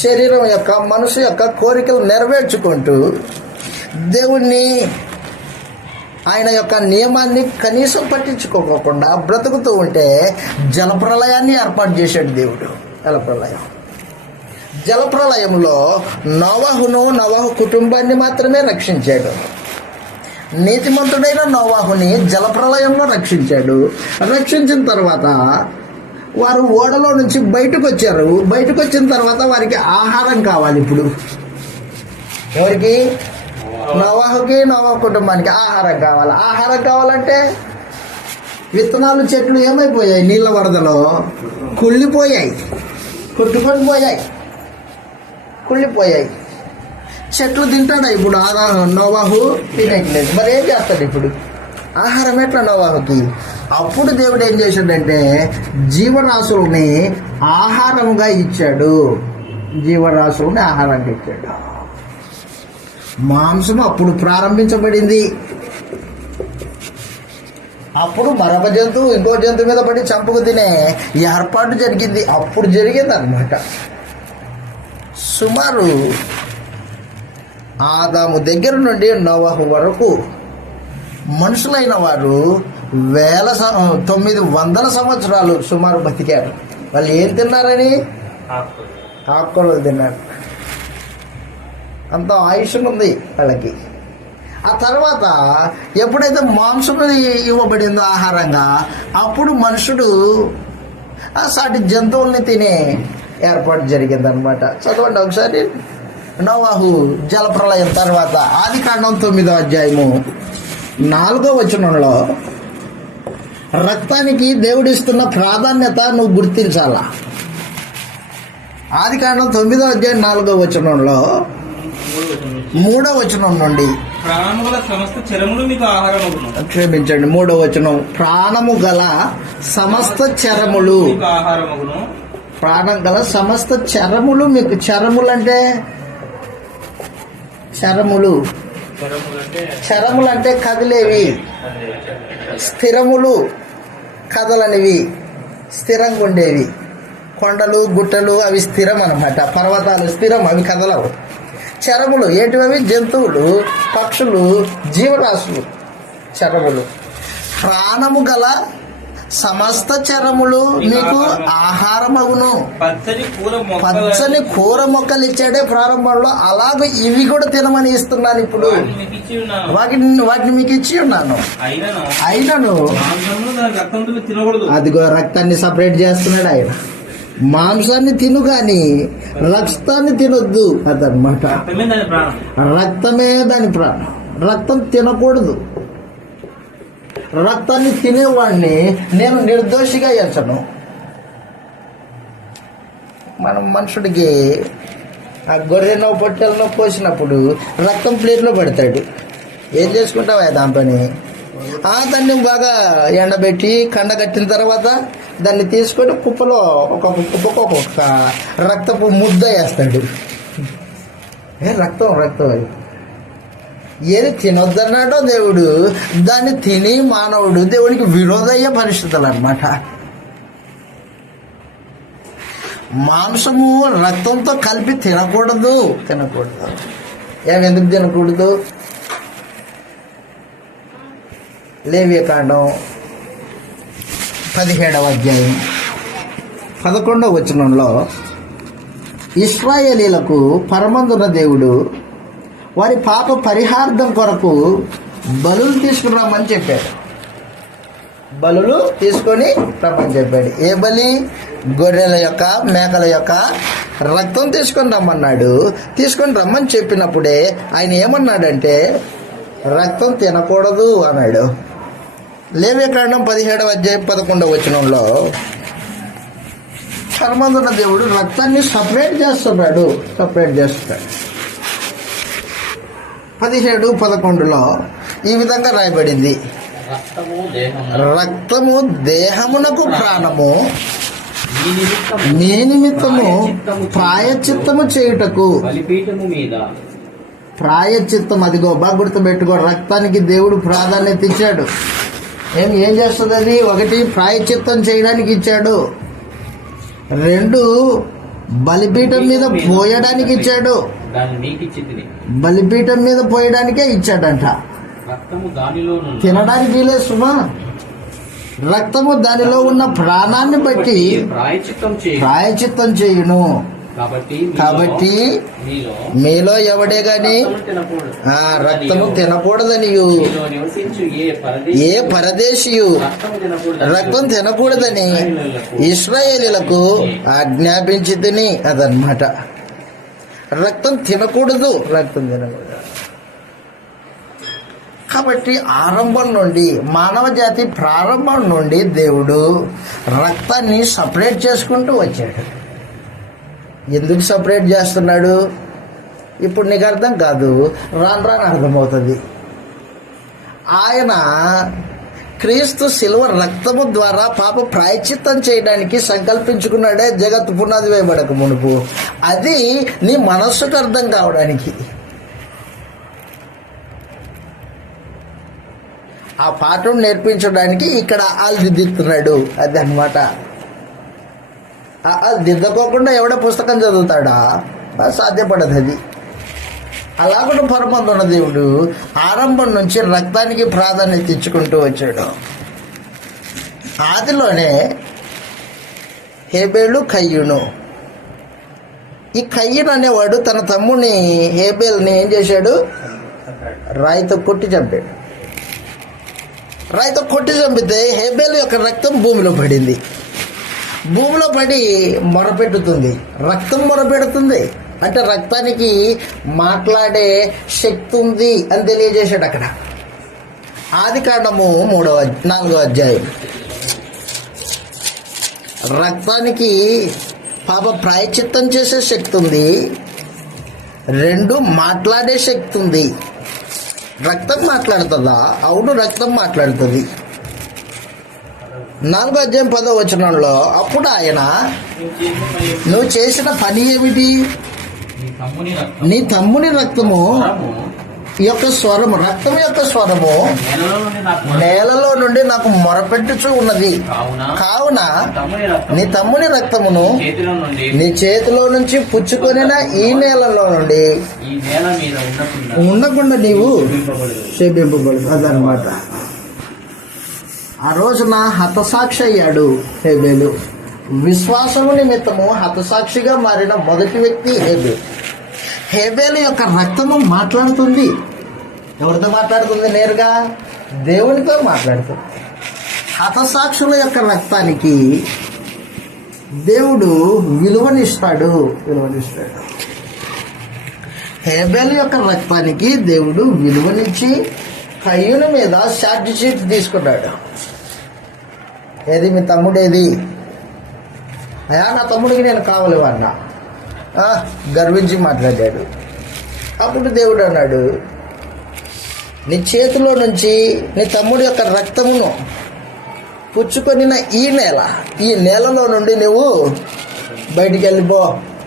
శరీరం యొక్క మనసు యొక్క కోరికలు నెరవేర్చుకుంటూ దేవుణ్ణి ఆయన యొక్క నియమాన్ని కనీసం పట్టించుకోకుండా బ్రతుకుతూ ఉంటే జలప్రలయాన్ని ఏర్పాటు చేశాడు దేవుడు. జలప్రలయంలో నోవాహు కుటుంబాన్ని మాత్రమే రక్షించాడు. నీతిమంతుడైన నోవాహుని జలప్రలయంలో రక్షించాడు. రక్షించిన తర్వాత వారు ఓడలో నుంచి బయటకు వచ్చారు. బయటకు వచ్చిన తర్వాత వారికి ఆహారం కావాలి. ఇప్పుడు ఎవరికి? నోవాహుకి, నోవాహు కుటుంబానికి ఆహారం కావాలి. ఆహారం కావాలంటే విత్తనాలు చెట్లు ఏమైపోయాయి? నీళ్ళ వరదలో కుళ్ళిపోయాయి, కొట్టుకొని పోయాయి, కుళ్ళిపోయాయి. చెట్లు తింటాడా ఇప్పుడు? నోవాహు తినట్లేదు. మరి ఏం చేస్తాడు ఇప్పుడు? ఆహారం ఎట్లా నోవాహుకి? అప్పుడు దేవుడు ఏం చేశాడంటే జీవరాశుల్ని ఆహారముగా ఇచ్చాడు. జీవరాశుల్ని ఆహారంగా ఇచ్చాడు. మాంసం అప్పుడు ప్రారంభించబడింది. అప్పుడు మరొక జంతువు ఇంకో జంతువు మీద పడి చంపుకు తినే ఏర్పాటు జరిగింది. అప్పుడు జరిగింది అన్నమాట. సుమారు ఆదాము దగ్గర నుండి నోవాహు వరకు మనుషులైన వారు 900 సంవత్సరాలు సుమారు బతికారు. వాళ్ళు ఏం తిన్నారని? ఆకుకూరలు తిన్నారు. అంత ఆయుష్ ఉంది వాళ్ళకి. ఆ తర్వాత ఎప్పుడైతే మాంసం ఇవ్వబడిందో ఆహారంగా, అప్పుడు మనుషుడు సాటి జంతువుల్ని తినే ఏర్పాటు జరిగిందనమాట. చదవండి ఒకసారి. నోవాహు జలప్రలయం తర్వాత ఆదికాండం 9వ అధ్యాయము 4వ వచనంలో రక్తానికి దేవుడిస్తున్న ప్రాధాన్యత నువ్వు గుర్తించాలా. ఆదికాండం 9వ అధ్యాయం 4వ వచనంలో 3వ వచనం నుండి క్షమించండి 3వ వచనం, ప్రాణము గల సమస్త చరములు, ప్రాణం గల సమస్త చరములు మీకు. చరములు అంటే చరములు అంటే కదిలేవి, స్థిరములు కదలనివి, స్థిరంగా ఉండేవి. కొండలు గుట్టలు అవి స్థిరం అన్నమాట. పర్వతాలు స్థిరం, అవి కదలవు. చరములు ఏంటివి? జంతువులు, పక్షులు, జీవరాశులు చరములు. ప్రాణము గల సమస్త చరములు మీకు ఆహారమగును. పచ్చని కూర మొక్కలు ఇచ్చాడే ప్రారంభంలో, అలాగే ఇవి కూడా తినమని ఇస్తున్నాను. ఇప్పుడు వాటిని మీకు ఇచ్చి ఉన్నాను. అయినను అదిగో రక్తాన్ని సపరేట్ చేస్తున్నాడు ఆయన. మాంసాన్ని తిను కానీ రక్తాన్ని తినొద్దు అదనమాట. రక్తమే దాని ప్రాణం. రక్తం తినకూడదు. రక్తాన్ని తినేవాడిని నేను నిర్దోషిగా ఎంచను. మనం మనుషుడికి ఆ గొర్రెనో పొట్టెలనో పోసినప్పుడు రక్తం ప్లేట్లో పడతాడు. ఏం చేసుకుంటావా దాంతోని? దాన్ని బాగా ఎండబెట్టి కండగట్టిన తర్వాత దాన్ని తీసుకొని కుప్పలో ఒక్కొక్క రక్తపు ముద్ద వేస్తాడు. రక్తం ఏది తినొద్దన్నాడో దేవుడు, దాన్ని తిని మానవుడు దేవుడికి విరోధయ్యే పరిస్థితులు అన్నమాట. మాంసము రక్తంతో కలిపి తినకూడదు. ఎందుకు తినకూడదు? లేవియకాండం 17వ అధ్యాయం 11వ వచనంలో ఇశ్రాయేలీలకు పరమందున దేవుడు వారి పాప పరిహార్థం కొరకు బలులు తీసుకురామని చెప్పాడు. బలులు తీసుకొని రమ్మని చెప్పాడు. ఏ బలి? గొర్రెల యొక్క, మేకల యొక్క రక్తం తీసుకొని రమ్మన్నాడు. తీసుకొని రమ్మని చెప్పినప్పుడే ఆయన ఏమన్నాడంటే రక్తం తినకూడదు అన్నాడు. లేవియకాండం 17వ అధ్యాయం 11వ వచనంలో పరమందున్న దేవుడు రక్తాన్ని సపరేట్ చేస్తున్నాడు. 17:11 ఈ విధంగా రాయబడింది, రక్తము దేహమునకు ప్రాణము, నీ నిమిత్తము ప్రాయశ్చిత్తము చేయుటకు. ప్రాయశ్చిత్తం, అదిగో బాగా గుర్తుపెట్టుకో, రక్తానికి దేవుడు ప్రాధాన్యత ఇచ్చాడు. ఏం చేస్తుంది అది? 1 ప్రాయశ్చిత్తం చేయడానికి ఇచ్చాడు, 2 బలిపీఠం మీద పోయడానికి ఇచ్చాడు. బలిపీఠం మీద పోయడానికే ఇచ్చాడంట. తినడానికి లేదు సుమా. రక్తము దానిలో ఉన్న ప్రాణాన్ని బట్టి ప్రాయశ్చిత్తం చేయును. కాబట్టి మీలో ఎవడే గాని రక్తము తినకూడదని, ఏ పరదేశియు రక్తం తినకూడదని ఇశ్రాయేలీయులకు ఆజ్ఞాపించి తిని. అదనమాట, రక్తం తినకూడదు. కాబట్టి ఆరంభం నుండి, మానవ జాతి ప్రారంభం నుండి దేవుడు రక్తాన్ని సపరేట్ చేసుకుంటూ వచ్చాడు. ఎందుకు సపరేట్ చేస్తున్నాడు ఇప్పుడు నీకు అర్థం కాదు, రాను అర్థమవుతుంది. ఆయన క్రీస్తు శిలువ రక్తము ద్వారా పాప ప్రాయశ్చిత్తం చేయడానికి సంకల్పించుకున్నాడే జగత్తు పునాది వేయబడక మునుపు. అది నీ మనస్సుకు అర్థం కావడానికి, ఆ పాఠం నేర్పించడానికి ఇక్కడ దిద్దుతున్నాడు. అది అన్నమాట. దిద్దకోకుండా ఎవడ పుస్తకం చదువుతాడా? సాధ్యపడదు అది. అలా కూడా పరమందున్న దేవుడు ఆరంభం నుంచి రక్తానికి ప్రాధాన్యత ఇచ్చుకుంటూ వచ్చాడు. ఆదిలోనే హేబేలు, కయ్యూను. ఈ కయ్యూను అనేవాడు తన తమ్ముని హేబేల్ని ఏం చేశాడు? రాయితో కొట్టి చంపాడు. రాయితో కొట్టి చంపితే హేబేలు యొక్క రక్తం భూమిలో పడింది. భూమిలో పడి మొరపెట్టుతుంది, రక్తం మొరపెడుతుంది. అంటే రక్తానికి మాట్లాడే శక్తి ఉంది అని తెలియజేశాడు అక్కడ. ఆదికాండము 4వ అధ్యాయం. రక్తానికి పాప ప్రాయశ్చిత్తం చేసే శక్తి ఉంది, 2 మాట్లాడే శక్తి ఉంది. రక్తం మాట్లాడుతుందా? అవును, రక్తం మాట్లాడుతుంది. 4వ అధ్యాయం 10వ వచనంలో, అప్పుడు ఆయన, నువ్వు చేసిన పని ఏమిటి? నీ తమ్ముని రక్తము యొక్క స్వరము, రక్తం యొక్క స్వరము నేలలో నుండి నాకు మొరపెట్టుచూ ఉన్నది. కావున నీ తమ్ముని రక్తమును నీ చేతిలో నుంచి పుచ్చుకొనిన ఈ నేలలో నుండి ఉండకుండా నీవు శపింపబడు. అదనమాట. ఆ రోజున హతసాక్షి అయ్యాడు హేబేలు. విశ్వాసము నిమిత్తము హతసాక్షిగా మారిన మొదటి వ్యక్తి హేబేలు. హేబేలు యొక్క రక్తము మాట్లాడుతుంది. ఎవరితో మాట్లాడుతుంది? నేరుగా దేవునితో మాట్లాడుతుంది. హతసాక్షుల యొక్క రక్తానికి దేవుడు విలువనిస్తాడు. హేబేలు యొక్క రక్తానికి దేవుడు విలువనిచ్చి కయ్యూను మీద ఛార్జ్ షీట్ తీసుకున్నాడు. ఏది? మీ తమ్ముడేది? అయ్యా, నా తమ్ముడికి నేను కావాలి అన్నా. గర్వించి మాట్లాడాడు. అప్పుడు దేవుడు అన్నాడు, నీ చేతిలో నుంచి నీ తమ్ముడి యొక్క రక్తమును పుచ్చుకొనిన ఈ నేలలో నుండి నువ్వు బయటికి వెళ్ళిపో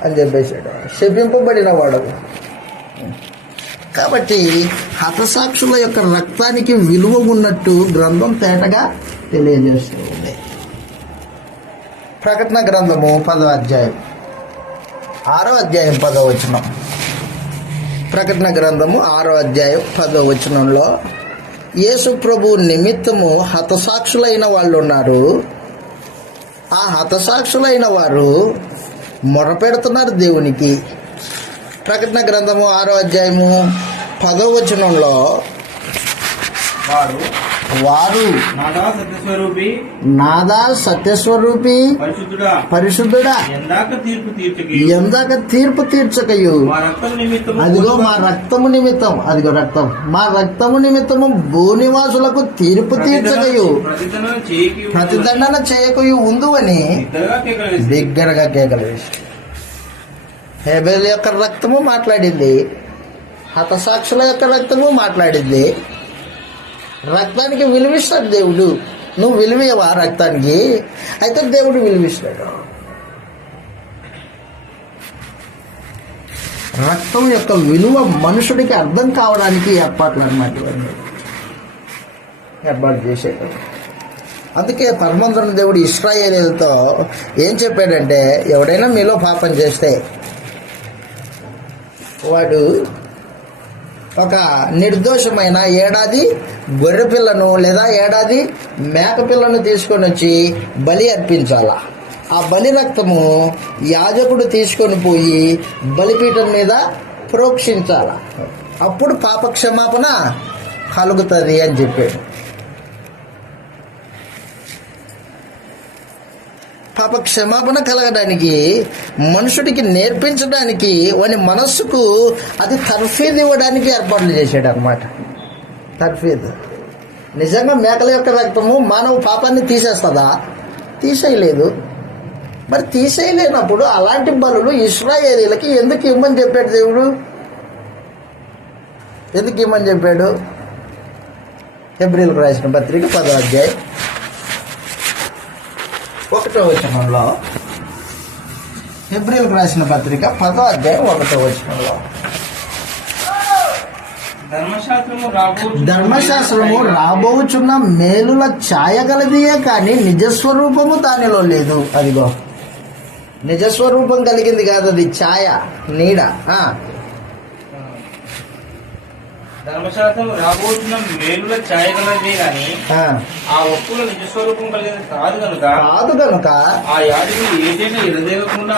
అని చెప్పేశాడు. శపింపబడిన వాడు. కాబట్టి హతసాక్షుల యొక్క రక్తానికి విలువ ఉన్నట్టు గ్రంథం తేటగా తెలియజేస్తుంది. ప్రకటన గ్రంథము 10వ అధ్యాయం 6వ అధ్యాయం 10వ వచనం. ప్రకటన గ్రంథము 6వ అధ్యాయం 10వ వచనంలో, యేసు ప్రభు నిమిత్తము హతసాక్షులైన వాళ్ళు ఉన్నారు. ఆ హతసాక్షులైన వారు మొరపెడుతున్నారు దేవునికి. ప్రకటన గ్రంథము 6వ అధ్యాయము 10వ వచనంలో, వారు నాదా సత్యస్వరూపి నాదా సత్యస్వరూపి పరిశుద్ధుడా పరిశుద్ధుడా ఎందాక తీర్పు తీర్చకయు ఎందాక తీర్పు తీర్చకయు మా రక్తం నిమిత్తము అదిగో మా రక్తము నిమిత్తం, అదిగో రక్తం, మా రక్తము నిమిత్తము భూనివాసులకు తీర్పు తీర్చకయు ప్రతిదండన చేయకి ప్రతిదండన చేయకయు ఉందు అని బిగ్గరగా కేకలు వేసి, బిగ్గరగా కేకలు వేసి హేబేల్ యొక్క రక్తము మాట్లాడింది, హతసాక్షుల యొక్క రక్తము మాట్లాడింది. రక్తానికి విలువిస్తాడు దేవుడు. నువ్వు విలువేవా రక్తానికి? అయితే దేవుడు విలువిస్తాడు. రక్తం యొక్క విలువ మనుషుడికి అర్థం కావడానికి ఏర్పాట్లు అన్నమాట ఇవన్నీ ఏర్పాటు చేసేది. అందుకే పరమంతుని దేవుడు ఇశ్రాయేలీయులతో ఏం చెప్పాడంటే, ఎవడైనా మీలో పాపం చేస్తే వాడు ఒక నిర్దోషమైన ఏడాది గొర్రె పిల్లను లేదా ఏడాది మేక పిల్లను తీసుకొని వచ్చి బలి అర్పించాలా. ఆ బలి రక్తము యాజకుడు తీసుకొని పోయి బలిపీఠం మీద ప్రోక్షించాల. అప్పుడు పాప క్షమాపణ కలుగుతుంది అని చెప్పాడు. పాప క్షమాపణ కలగడానికి, మనుషుడికి నేర్పించడానికి, వాని మనస్సుకు అది తర్ఫీదు ఇవ్వడానికి ఏర్పాట్లు చేశాడు అనమాట. తర్ఫీదు. నిజంగా మేకల యొక్క రక్తము మానవ పాపాన్ని తీసేస్తుందా? తీసేయలేదు. మరి తీసేయలేనప్పుడు అలాంటి బలులు ఇశ్రాయేలీలకి ఎందుకు ఇవ్వమని చెప్పాడు దేవుడు? ఎందుకు ఇవ్వమని చెప్పాడు? హెబ్రీయులకు రాసిన పత్రిక 10వ అధ్యాయం 1వ వచనంలో, హెబ్రీయులకు రాసిన పత్రిక 10వ అధ్యాయం 1వ వచనంలో, ధర్మశాస్త్రము రాబోచున్న మేలుల ఛాయ గలదియే కానీ నిజస్వరూపము దానిలో లేదు. అదిగో నిజస్వరూపం కలిగింది కాదు, అది ఛాయ, నీడ. ధర్మశాస్త్రం రాబోతున్న మేలుల ఛాయగలదే గాని ఆ ఒప్పుల నిజస్వరూపం కలిగింది కాదు కనుక ఆ యాజకుడు ఏటైనా ఎడతెగకుండా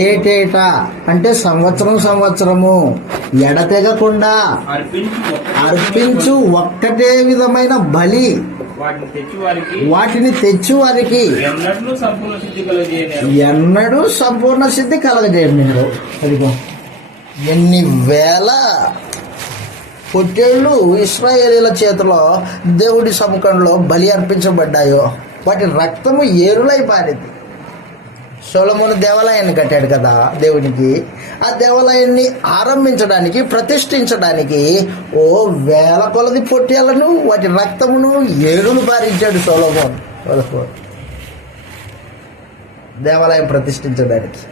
ఏటేటా అంటే సంవత్సరము ఎడతెగకుండా అర్పించు ఒక్కటే విధమైన బలి వాటిని తెచ్చి వారికి ఎన్నడూ సంపూర్ణ సిద్ధి కలగజేయండి. మీరు అదిగో ఎన్ని వేల పొట్టేళ్లు ఇశ్రాయేలీల చేతిలో దేవుడి సముఖంలో బలి అర్పించబడ్డాయో వాటి రక్తము ఏరులై పారింది. సొలొమోను దేవాలయాన్ని కట్టాడు కదా దేవునికి. ఆ దేవాలయాన్ని ఆరంభించడానికి, ప్రతిష్ఠించడానికి ఓ వేల కొలది పొట్టేళ్లను, వాటి రక్తమును ఏరులు పారించాడు సొలొమోను దేవాలయం ప్రతిష్ఠించడానికి.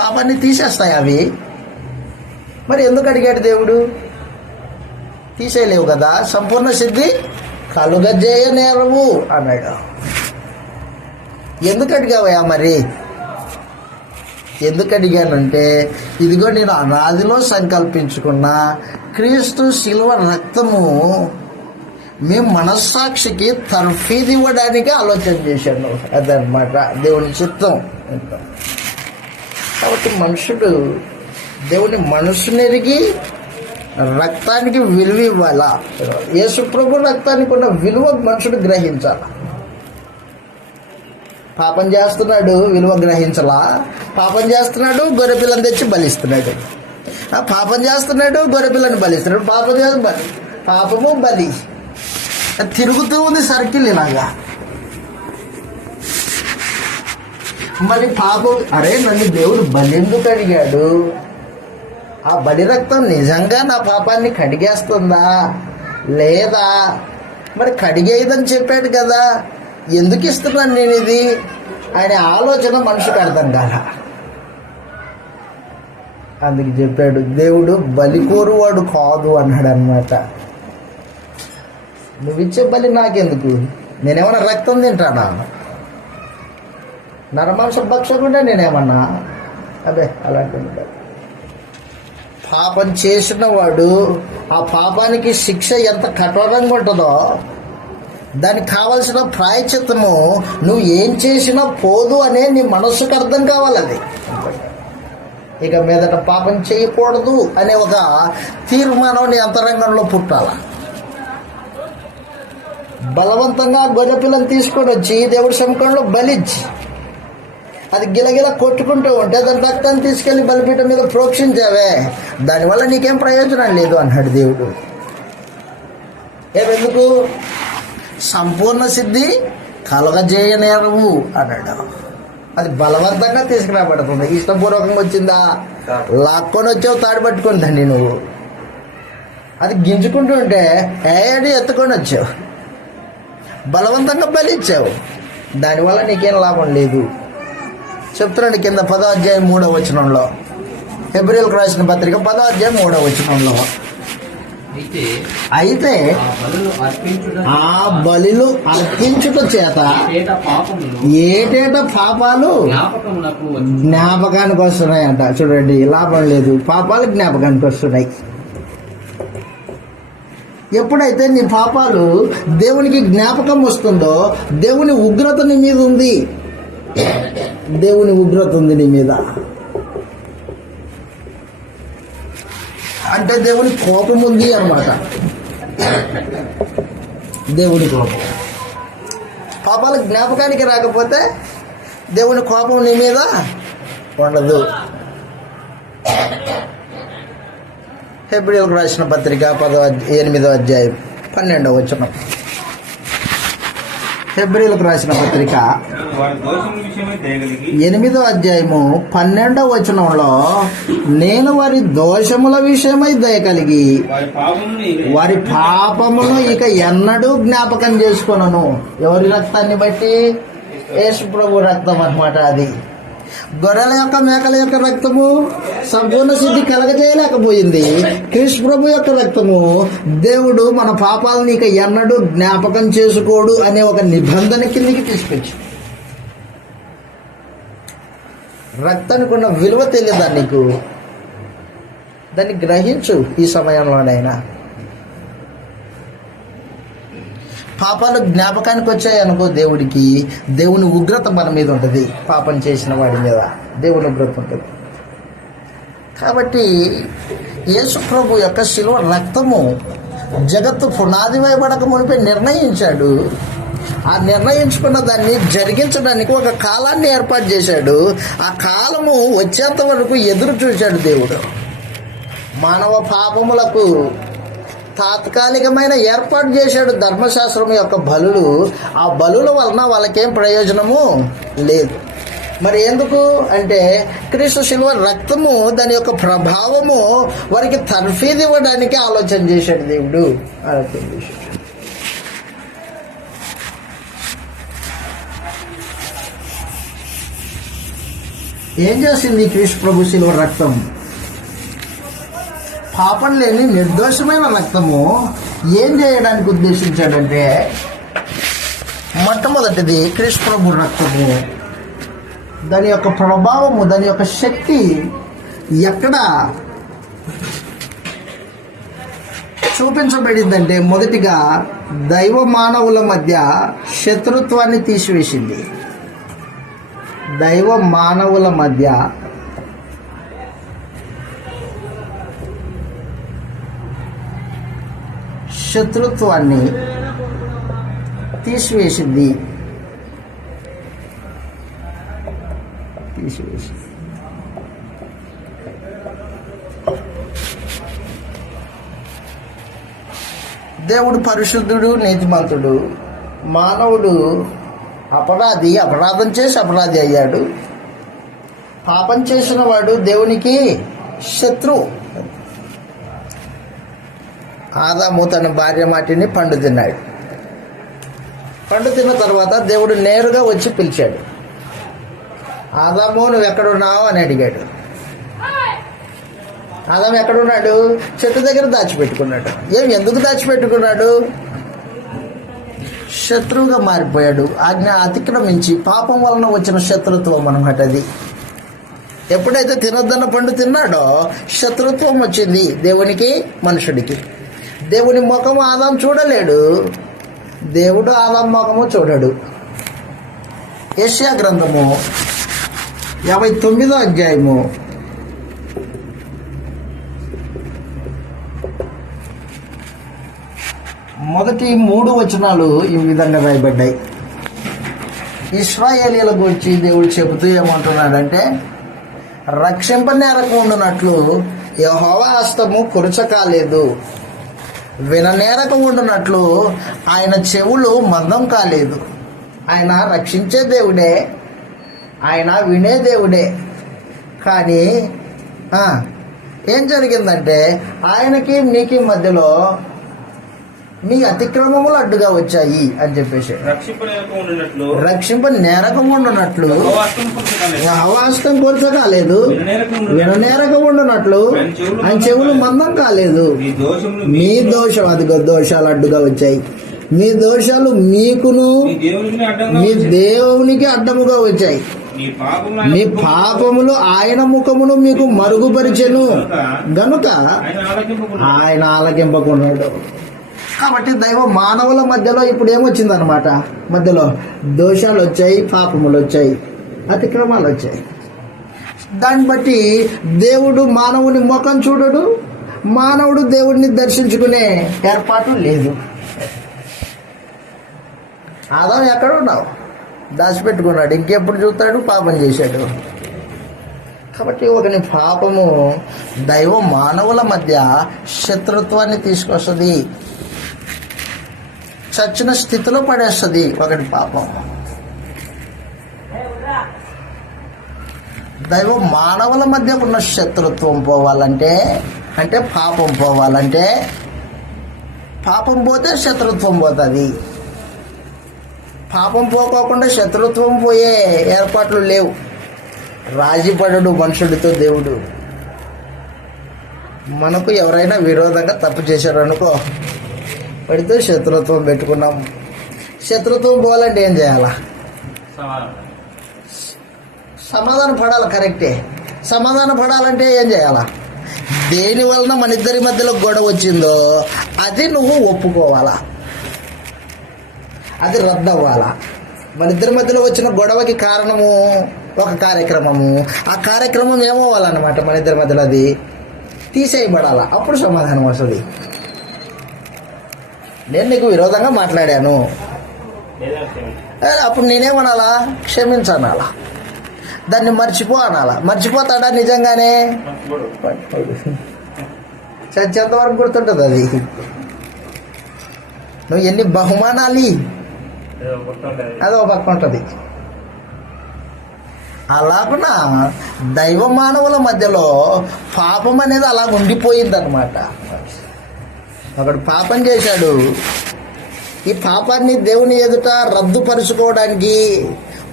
పాపాన్ని తీసేస్తాయి అవి. మరి ఎందుకు అడిగాడు దేవుడు? తీసేయలేవు కదా, సంపూర్ణ సిద్ధి కలుగజేయ నేరవు అన్నాడు. ఎందుకు అడిగావయ్యా? మరి ఎందుకు అడిగానంటే, ఇదిగో నేను అనాదిలో సంకల్పించుకున్న క్రీస్తు శిలువ రక్తము మీ మనస్సాక్షికి తర్ఫీదు ఇవ్వడానికి ఆలోచన చేశాను. అదనమాట దేవుని చిత్తం. కాబట్టి మనుషుడు దేవుని మనసునెరిగి రక్తానికి విలువ ఇవ్వాలా. యేసు ప్రభు రక్తానికి ఉన్న విలువ మనుషుడు గ్రహించాల. పాపం చేస్తున్నాడు, విలువ గ్రహించలా. పాపం చేస్తున్నాడు, గొర్రెపిల్లని తెచ్చి బలిస్తున్నాడు. పాపం చేస్తున్నాడు, గొర్రెపిల్లని బలిస్తున్నాడు. పాపము బలి తిరుగుతూ ఉంది సర్కిల్ ఇలాగా. మరి పాపం, అరే నన్ను దేవుడు బలి ఎందుకు అడిగాడు? ఆ బలి రక్తం నిజంగా నా పాపాన్ని కడిగేస్తుందా లేదా? మరి కడిగేయదని చెప్పాడు కదా, ఎందుకు ఇస్తున్నాను నేను ఇది అనే ఆలోచన మనిషికి అర్థం కాల. అందుకు చెప్పాడు దేవుడు బలి కోరువాడు కాదు అన్నాడు అనమాట. నువ్విచ్చే బలి నాకెందుకు? నేనేమన్నా రక్తం తింటానా? నరమాంస భక్షకుండా నేనేమన్నా? అదే అలాంటి పాపం చేసిన వాడు ఆ పాపానికి శిక్ష ఎంత కఠోరంగా ఉంటుందో దానికి కావలసిన ప్రాయశ్చిత్తము నువ్వు ఏం చేసినా పోదు అనే నీ మనస్సుకు అర్థం కావాలది. ఇక మీదట పాపం చేయకూడదు అనే ఒక తీర్మానం నీ అంతరంగంలో పుట్టాల. బలవంతంగా గొర్రెపిల్లని తీసుకొని వచ్చి దేవుడి సముఖంలో బలిచ్చి అది గిలగిల కొట్టుకుంటూ ఉంటే దాని రక్తాన్ని తీసుకెళ్లి బలిపీఠం మీద ప్రోక్షించావే, దానివల్ల నీకేం ప్రయోజనం లేదు అన్నాడు దేవుడు. ఏమెందుకు? సంపూర్ణ సిద్ధి కలగజేయనేరవు అన్నాడు. అది బలవంతంగా తీసుకురాబడుతుంది. ఇష్టపూర్వకంగా వచ్చిందా? లాక్కొని వచ్చావు తాడు పట్టుకొని దాన్ని నువ్వు. అది గింజుకుంటూ ఉంటే ఏడి ఎత్తుకొని వచ్చావు, బలవంతంగా బలిచ్చావు, దానివల్ల నీకేం లాభం లేదు. చెప్తున్నాడు కింద 10వ అధ్యాయం 3వ వచనంలో, హెబ్రీయులకు రాసిన పత్రిక 10వ అధ్యాయం 3వ వచనంలో, అయితే ఆ బలులు అర్పించుట చేత ఏటేట పాపాలు జ్ఞాపకానికి వస్తున్నాయంట. చూడండి, లాభం లేదు, పాపాలు జ్ఞాపకానికి వస్తున్నాయి. ఎప్పుడైతే నీ పాపాలు దేవునికి జ్ఞాపకం వస్తుందో దేవుని ఉగ్రత నీ మీద ఉంది. దేవుని ఉగ్రత ఉంది నీ మీద అంటే దేవుని కోపం ఉంది అన్నమాట. దేవుని కోపం. పాపాలు జ్ఞాపకానికి రాకపోతే దేవుని కోపం నీ మీద ఉండదు. హెబ్రీయులకు రాసిన పత్రిక 8వ అధ్యాయం 12వ వచనం. హెబ్రీయులకు రాసిన పత్రిక 8వ అధ్యాయము 12వ వచనంలో, నేను వారి దోషముల విషయమై దయ కలిగి వారి పాపమును ఇక ఎన్నడూ జ్ఞాపకం చేసుకొనను. ఎవరి రక్తాన్ని బట్టి? యేసు ప్రభు రక్తం అన్నమాట. అది గొర్రెల యొక్క మేకల యొక్క రక్తము సంపూర్ణ సిద్ధి కలగజేయలేకపోయింది. కృష్ణ ప్రభు యొక్క రక్తము దేవుడు మన పాపాలను ఇక ఎన్నడూ జ్ఞాపకం చేసుకోడు అనే ఒక నిబంధన కిందికి తీసుకొచ్చి, రక్తానికి ఉన్న విలువ తెలియదా నీకు? దాన్ని గ్రహించు ఈ సమయంలోనైనా. పాపాలు జ్ఞాపకానికి వచ్చాయనుకో దేవుడికి, దేవుని ఉగ్రత మన మీద ఉంటుంది. పాపం చేసిన వాడి మీద దేవుని ఉగ్రత ఉంటుంది. కాబట్టి యేసు ప్రభు యొక్క శిలువ రక్తము జగత్తు పునాది వేయబడక మునిపే నిర్ణయించాడు. ఆ నిర్ణయించుకున్న దాన్ని జరిగించడానికి ఒక కాలాన్ని ఏర్పాటు చేశాడు. ఆ కాలము వచ్చేంత వరకు ఎదురు చూశాడు దేవుడు. మానవ పాపములకు తాత్కాలికమైన ఏర్పాటు చేశాడు ధర్మశాస్త్రం యొక్క బలులు. ఆ బలుల వలన వాళ్ళకేం ప్రయోజనము లేదు. మరి ఎందుకు అంటే క్రీస్తు శిలువ రక్తము దాని యొక్క ప్రభావము వారికి తర్ఫీదు ఇవ్వడానికి ఆలోచన చేశాడు దేవుడు. ఆలోచన చేశాడు. ఏం చేసింది క్రీస్తు ప్రభు శిలువ రక్తం? పాపం లేని నిర్దోషమైన రక్తము ఏం చేయడానికి ఉద్దేశించాడంటే, మొట్టమొదటిది క్రీస్తు ప్రభు రక్తము దాని యొక్క ప్రభావము, దాని యొక్క శక్తి ఎక్కడ చూపించబడిందంటే, మొదటిగా దైవ మానవుల మధ్య శత్రుత్వాన్ని తీసివేసింది. దైవ మానవుల మధ్య శత్రుత్వాన్ని తీసివేసింది. దేవుడు పరిశుద్ధుడు, నీతిమంతుడు. మానవుడు అపరాధి, అపరాధం చేసి అపరాధి అయ్యాడు. పాపం చేసిన వాడు దేవునికి శత్రువు. ఆదాము తన భార్య మాటిని పండు తిన్నాడు. పండు తిన్న తర్వాత దేవుడు నేరుగా వచ్చి పిలిచాడు. ఆదాము నువ్వు ఎక్కడున్నావు అని అడిగాడు. ఆదాము ఎక్కడున్నాడు? చెట్టు దగ్గర దాచిపెట్టుకున్నాడు. ఎందుకు దాచిపెట్టుకున్నాడు? శత్రువుగా మారిపోయాడు. ఆజ్ఞ అతిక్రమించి పాపం వలన వచ్చిన శత్రుత్వం అన్నమాట అది. ఎప్పుడైతే తినొద్దన్న పండు తిన్నాడో శత్రుత్వం వచ్చింది దేవునికి, మనుషుడికి. దేవుని ముఖము ఆదాం చూడలేడు, దేవుడు ఆదాం ముఖము చూడడు. యెషయా గ్రంథము 59వ అధ్యాయము 3 మొదటి 3 వచనాలు ఈ విధంగా రాయబడ్డాయి. ఇశ్రాయేలీయుల గురించి దేవుడు చెబుతూ ఏమంటున్నాడంటే, రక్షింపనేరకు ఉండునట్లు యెహోవా హస్తము కురచ కాలేదు, విననేరకు ఉండునట్లు ఆయన చెవులు మందం కాలేదు. ఆయన రక్షించే దేవుడే, ఆయన వినే దేవుడే. కానీ ఏం జరిగిందంటే, ఆయనకి మీకు మధ్యలో మీ అతిక్రమములు అడ్డుగా వచ్చాయి అని చెప్పేసి, రక్షింప నేరకముండునట్లు హవాస్తం కొరత కాలేదు, విననేరకముండునట్లు ఆయన చెవులు మందం కాలేదు. మీ దోషం, అదిగో దోషాలు అడ్డుగా వచ్చాయి. మీ దోషాలు మీకును మీ దేవునికి అడ్డముగా వచ్చాయి. మీ పాపములు ఆయన ముఖమును మీకు మరుగుపరిచెను గనుక ఆయన ఆలకింపకున్నాడు. కాబట్టి దైవ మానవుల మధ్యలో ఇప్పుడు ఏమొచ్చిందనమాట, మధ్యలో దోషాలు వచ్చాయి, పాపములు వచ్చాయి, అతిక్రమాలు వచ్చాయి. దాన్ని బట్టి దేవుడు మానవుని ముఖం చూడడు, మానవుడు దేవుడిని దర్శించుకునే ఏర్పాటు లేదు. ఆదాం ఎక్కడ ఉన్నావు, దాచిపెట్టుకున్నాడు, ఇంకెప్పుడు చూస్తాడు, పాపం చేశాడు. కాబట్టి ఒకని పాపము దైవ మానవుల మధ్య శత్రుత్వాన్ని తీసుకొస్తుంది, చచ్చిన స్థితిలో పడేస్తుంది. ఒకటి పాపం దైవ మానవుల మధ్య ఉన్న శత్రుత్వం పోవాలంటే, అంటే పాపం పోవాలంటే, పాపం పోతే శత్రుత్వం పోతుంది. పాపం పోకోకుండా శత్రుత్వం పోయే ఏర్పాట్లు లేవు. రాజీ పడడు మనుషుడితో దేవుడు. మనకు ఎవరైనా విరోధంగా తప్పు చేశారనుకో, పడితే శత్రుత్వం పెట్టుకున్నాం. శత్రుత్వం పోవాలంటే ఏం చేయాలా, సమాధానం పడాలి. కరెక్టే, సమాధానం పడాలంటే ఏం చేయాలా, దేని వలన మన ఇద్దరి మధ్యలో గొడవ వచ్చిందో అది నువ్వు ఒప్పుకోవాలా, అది రద్దు అవ్వాలా. మన ఇద్దరి మధ్యలో వచ్చిన గొడవకి కారణము ఒక కార్యక్రమము, ఆ కార్యక్రమం ఏమవ్వాలన్నమాట, మన ఇద్దరి మధ్యలో అది తీసేయబడాలా. అప్పుడు సమాధానం వస్తుంది. నేను నీకు విరోధంగా మాట్లాడాను, అప్పుడు నేనేమనాలా, క్షమించనాలా, దాన్ని మర్చిపో అనాలా. మర్చిపోతాడా నిజంగానే, చచ్చేంత వరకు గుర్తుంటుంది అది. నువ్వు ఎన్ని బహుమానాలి అది ఒక పక్క ఉంటుంది. అలాగునా దైవ మానవుల మధ్యలో పాపం అనేది అలా ఉండిపోయింది అనమాట. ఒకడు పాపం చేశాడు, ఈ పాపాన్ని దేవుని ఎదుట రద్దుపరుచుకోవడానికి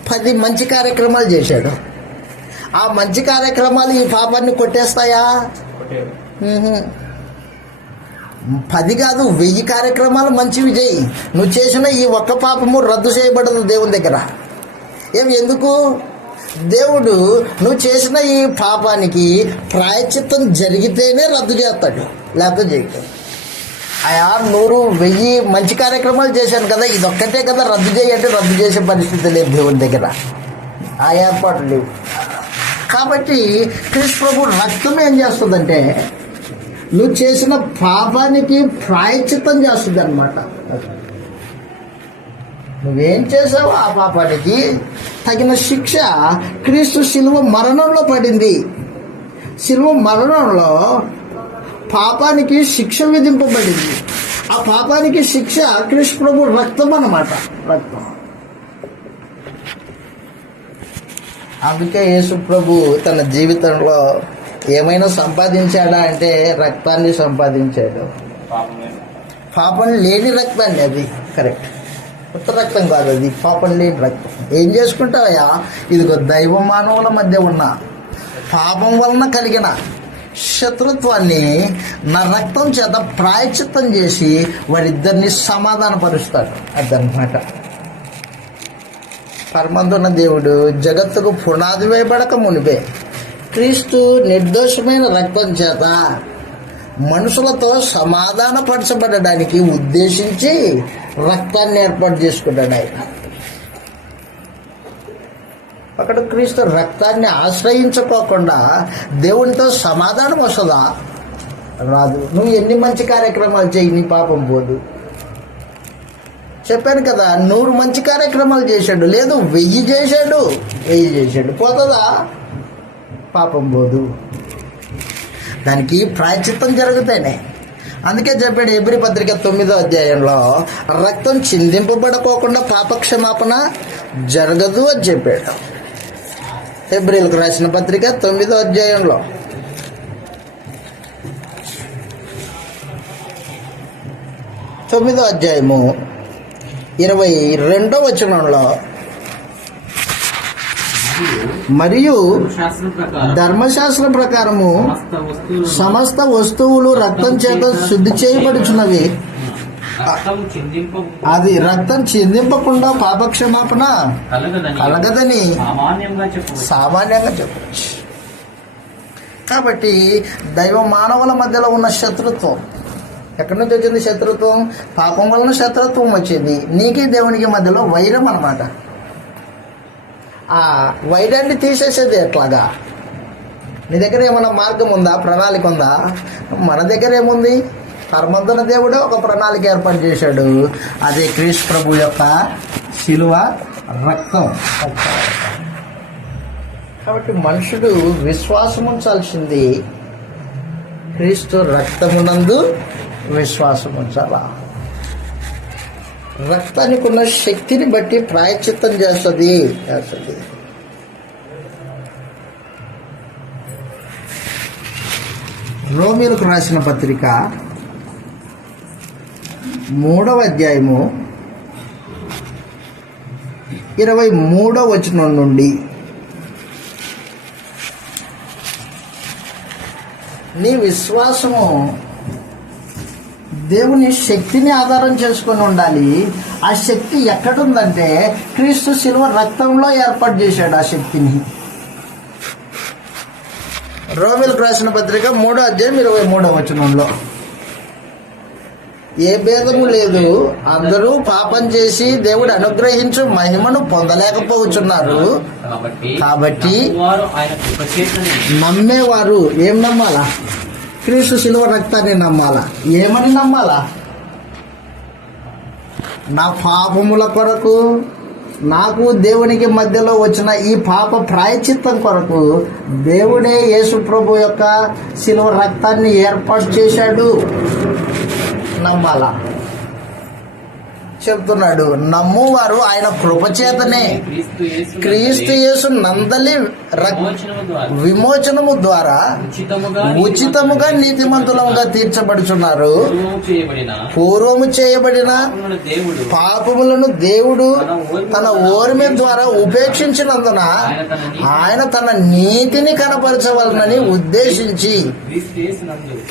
10 మంచి కార్యక్రమాలు చేశాడు. ఆ మంచి కార్యక్రమాలు ఈ పాపాన్ని కొట్టేస్తాయా? 10 కాదు, 1000 కార్యక్రమాలు మంచివి చేయి, నువ్వు చేసిన ఈ ఒక్క పాపము రద్దు చేయబడదు దేవుని దగ్గర. ఎందుకు? దేవుడు నువ్వు చేసిన ఈ పాపానికి ప్రాయశ్చిత్తం జరిగితేనే రద్దు చేస్తాడు, లేకపోతే చేయటం. 100, 1000 మంచి కార్యక్రమాలు చేశాను కదా, ఇదొక్కటే కదా రద్దు చేయంటే రద్దు చేసే పరిస్థితి లేదు దేవుని దగ్గర, ఆ ఏర్పాటు లేవు. కాబట్టి క్రీస్తు ప్రభు రక్తం ఏం చేస్తుందంటే, నువ్వు చేసిన పాపానికి ప్రాయశ్చిత్తం చేస్తుంది అనమాట. నువ్వేం చేసావు ఆ పాపానికి తగిన శిక్ష క్రీస్తు శిలువ మరణంలో పడింది. శిలువ మరణంలో పాపానికి శిక్ష విధింపబడింది. ఆ పాపానికి శిక్ష క్రీస్తు ప్రభు రక్తం అన్నమాట, రక్తం. అందుకే యేసు ప్రభు తన జీవితంలో ఏమైనా సంపాదించాడా అంటే రక్తాన్ని సంపాదించాడు. పాపం లేని రక్తాన్ని, అది కరెక్ట్, కొత్త రక్తం కాదు అది, పాపం లేని రక్తం. ఏం చేసుకుంటావయ్యా, ఇదిగో దైవ మానవుల మధ్య ఉన్న పాపం వలన కలిగిన శత్రుత్వాన్ని నా రక్తం చేత ప్రాయశ్చిత్తం చేసి వారిద్దరిని సమాధానపరుస్తాడు. అదనమాట. పరమందున్న దేవుడు జగత్తుకు పునాది వేయబడక మునిపే క్రీస్తు నిర్దోషమైన రక్తం చేత మనుషులతో సమాధానపరచబడడానికి ఉద్దేశించి రక్తాన్ని ఏర్పాటు చేసుకున్నాడు ఆయన. అక్కడ క్రీస్తు రక్తాన్ని ఆశ్రయించుకోకుండా దేవునితో సమాధానం వస్తుందా? రాదు. నువ్వు ఎన్ని మంచి కార్యక్రమాలు చేయి, నీ పాపం పోదు. చెప్పాను కదా, 100 మంచి కార్యక్రమాలు చేశాడు, లేదు 1000 చేశాడు, పోతుందా? పాపం పోదు. దానికి ప్రాయశ్చిత్తం జరుగుతానే. అందుకే చెప్పాడు హెబ్రీ పత్రిక 9వ అధ్యాయంలో, రక్తం చిందింపబడకోకుండా పాపక్షమాపణ జరగదు అని చెప్పాడు. హెబ్రీలకు రాసిన పత్రిక 9వ అధ్యాయంలో 9వ అధ్యాయము 22వ వచనంలో, మరియు ధర్మశాస్త్రం ప్రకారము సమస్త వస్తువులు రక్తం చేత శుద్ధి చేయబడుచున్నవి. అది రక్తం చిందింపకుండా పాపక్షమాపణ కలగదని సామాన్యంగా చెప్పచ్చు. కాబట్టి దైవ మానవుల మధ్యలో ఉన్న శత్రుత్వం ఎక్కడి నుంచి వచ్చింది? శత్రుత్వం పాపం వలన శత్రుత్వం వచ్చింది. నీకు దేవునికి మధ్యలో వైరం అన్నమాట. ఆ వైరాన్ని తీసేసేది ఎట్లాగా? నీ దగ్గర ఏమైనా మార్గం ఉందా? ప్రణాళిక ఉందా? మన దగ్గర ఏముంది? పరమంతున దేవుడే ఒక ప్రణాళిక ఏర్పాటు చేశాడు. అదే క్రీస్తు ప్రభు యొక్క శిలువ రక్తం. కాబట్టి మనుషుడు విశ్వాసం ఉంచాల్సింది క్రీస్తు రక్తమునందు విశ్వాసం ఉంచాలా. రక్తానికి ఉన్న శక్తిని బట్టి ప్రాయశ్చిత్తం చేస్తుంది. రోమీయులకు రాసిన పత్రిక 3వ అధ్యాయము 23వ వచనం నుండి, నీ విశ్వాసము దేవుని శక్తిని ఆధారం చేసుకొని ఉండాలి. ఆ శక్తి ఎక్కడుందంటే క్రీస్తు శిలువ రక్తంలో ఏర్పాటు చేశాడు ఆ శక్తిని. రోమీయులకు రాసిన పత్రిక 3వ అధ్యాయం 23వ వచనంలో, ఏ భేదము లేదు, అందరూ పాపం చేసి దేవుడు అనుగ్రహించు మహిమను పొందలేకపోతున్నారు. కాబట్టి నమ్మేవారు ఏం నమ్మాలా? క్రీస్తు శిలువ రక్తాన్ని నమ్మాలా. ఏమని నమ్మాలా? నా పాపముల కొరకు, నాకు దేవునికి మధ్యలో వచ్చిన ఈ పాప ప్రాయశ్చిత్తం కొరకు దేవుడే యేసు ప్రభు యొక్క శిలువ రక్తాన్ని ఏర్పాటు చేశాడు. నమ్మాలా. చెప్తున్నాడు, నమ్మువారు ఆయన కృపచేతనే క్రీస్తు యేసు నందలి విమోచనము ద్వారా ఉచితముగా నీతిమంతులముగా తీర్చబడుచున్నారు. పూర్వము చేయబడిన పాపములను దేవుడు తన ఓర్మి ద్వారా ఉపేక్షించినందున ఆయన తన నీతిని కనపరచవలనని ఉద్దేశించి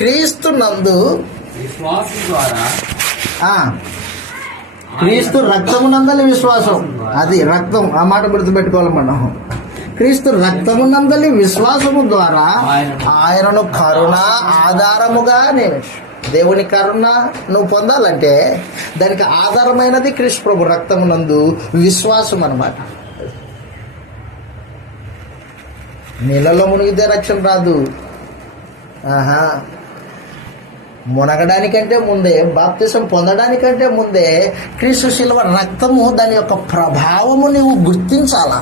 క్రీస్తు నందు క్రీస్తు రక్తమునందలి విశ్వాసం, అది రక్తం, ఆ మాట గుర్తుపెట్టుకోవాలి మనం. క్రీస్తు రక్తమునందలి విశ్వాసము ద్వారా ఆయనను కరుణ ఆధారముగా దేవుని కరుణ నువ్వు పొందాలంటే దానికి ఆధారమైనది క్రీస్తు ప్రభు రక్తమునందు విశ్వాసం అన్నమాట. నీళ్ళలో మునిగితే రక్షణ రాదు. మునగడానికంటే ముందే, బాప్తిసం పొందడానికంటే ముందే క్రీస్తు శిలువ రక్తము దాని యొక్క ప్రభావము నువ్వు గుర్తించాలా.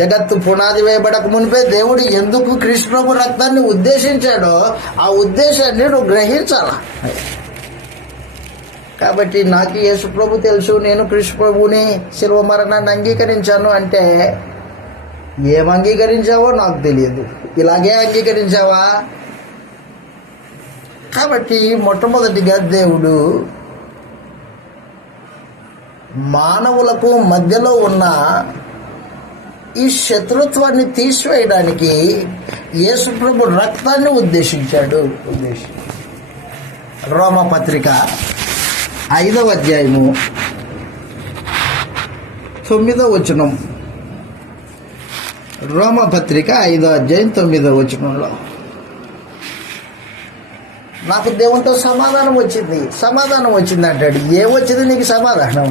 జగత్తు పునాది వేయబడక మునిపే దేవుడు ఎందుకు క్రీస్తు ప్రభు రక్తాన్ని ఉద్దేశించాడో ఆ ఉద్దేశాన్ని నువ్వు గ్రహించాలా. కాబట్టి నాకు యేసు ప్రభు తెలుసు, నేను క్రీస్తు ప్రభుని శిలువ మరణాన్ని అంగీకరించాను అంటే ఏం అంగీకరించావో నాకు తెలియదు. ఇలాగే అంగీకరించావా? కాబట్టి మొట్టమొదటిగా దేవుడు మానవులకు మధ్యలో ఉన్న ఈ శత్రుత్వాన్ని తీసివేయడానికి యేసుప్రభు రక్తాన్ని ఉద్దేశించాడు. రోమపత్రిక 5వ అధ్యాయము 9వ వచనం. రోమపత్రిక 5వ అధ్యాయం 9వ వచనంలో, నాకు దేవునితో సమాధానం వచ్చింది అంటాడు. ఏమొచ్చింది నీకు సమాధానం?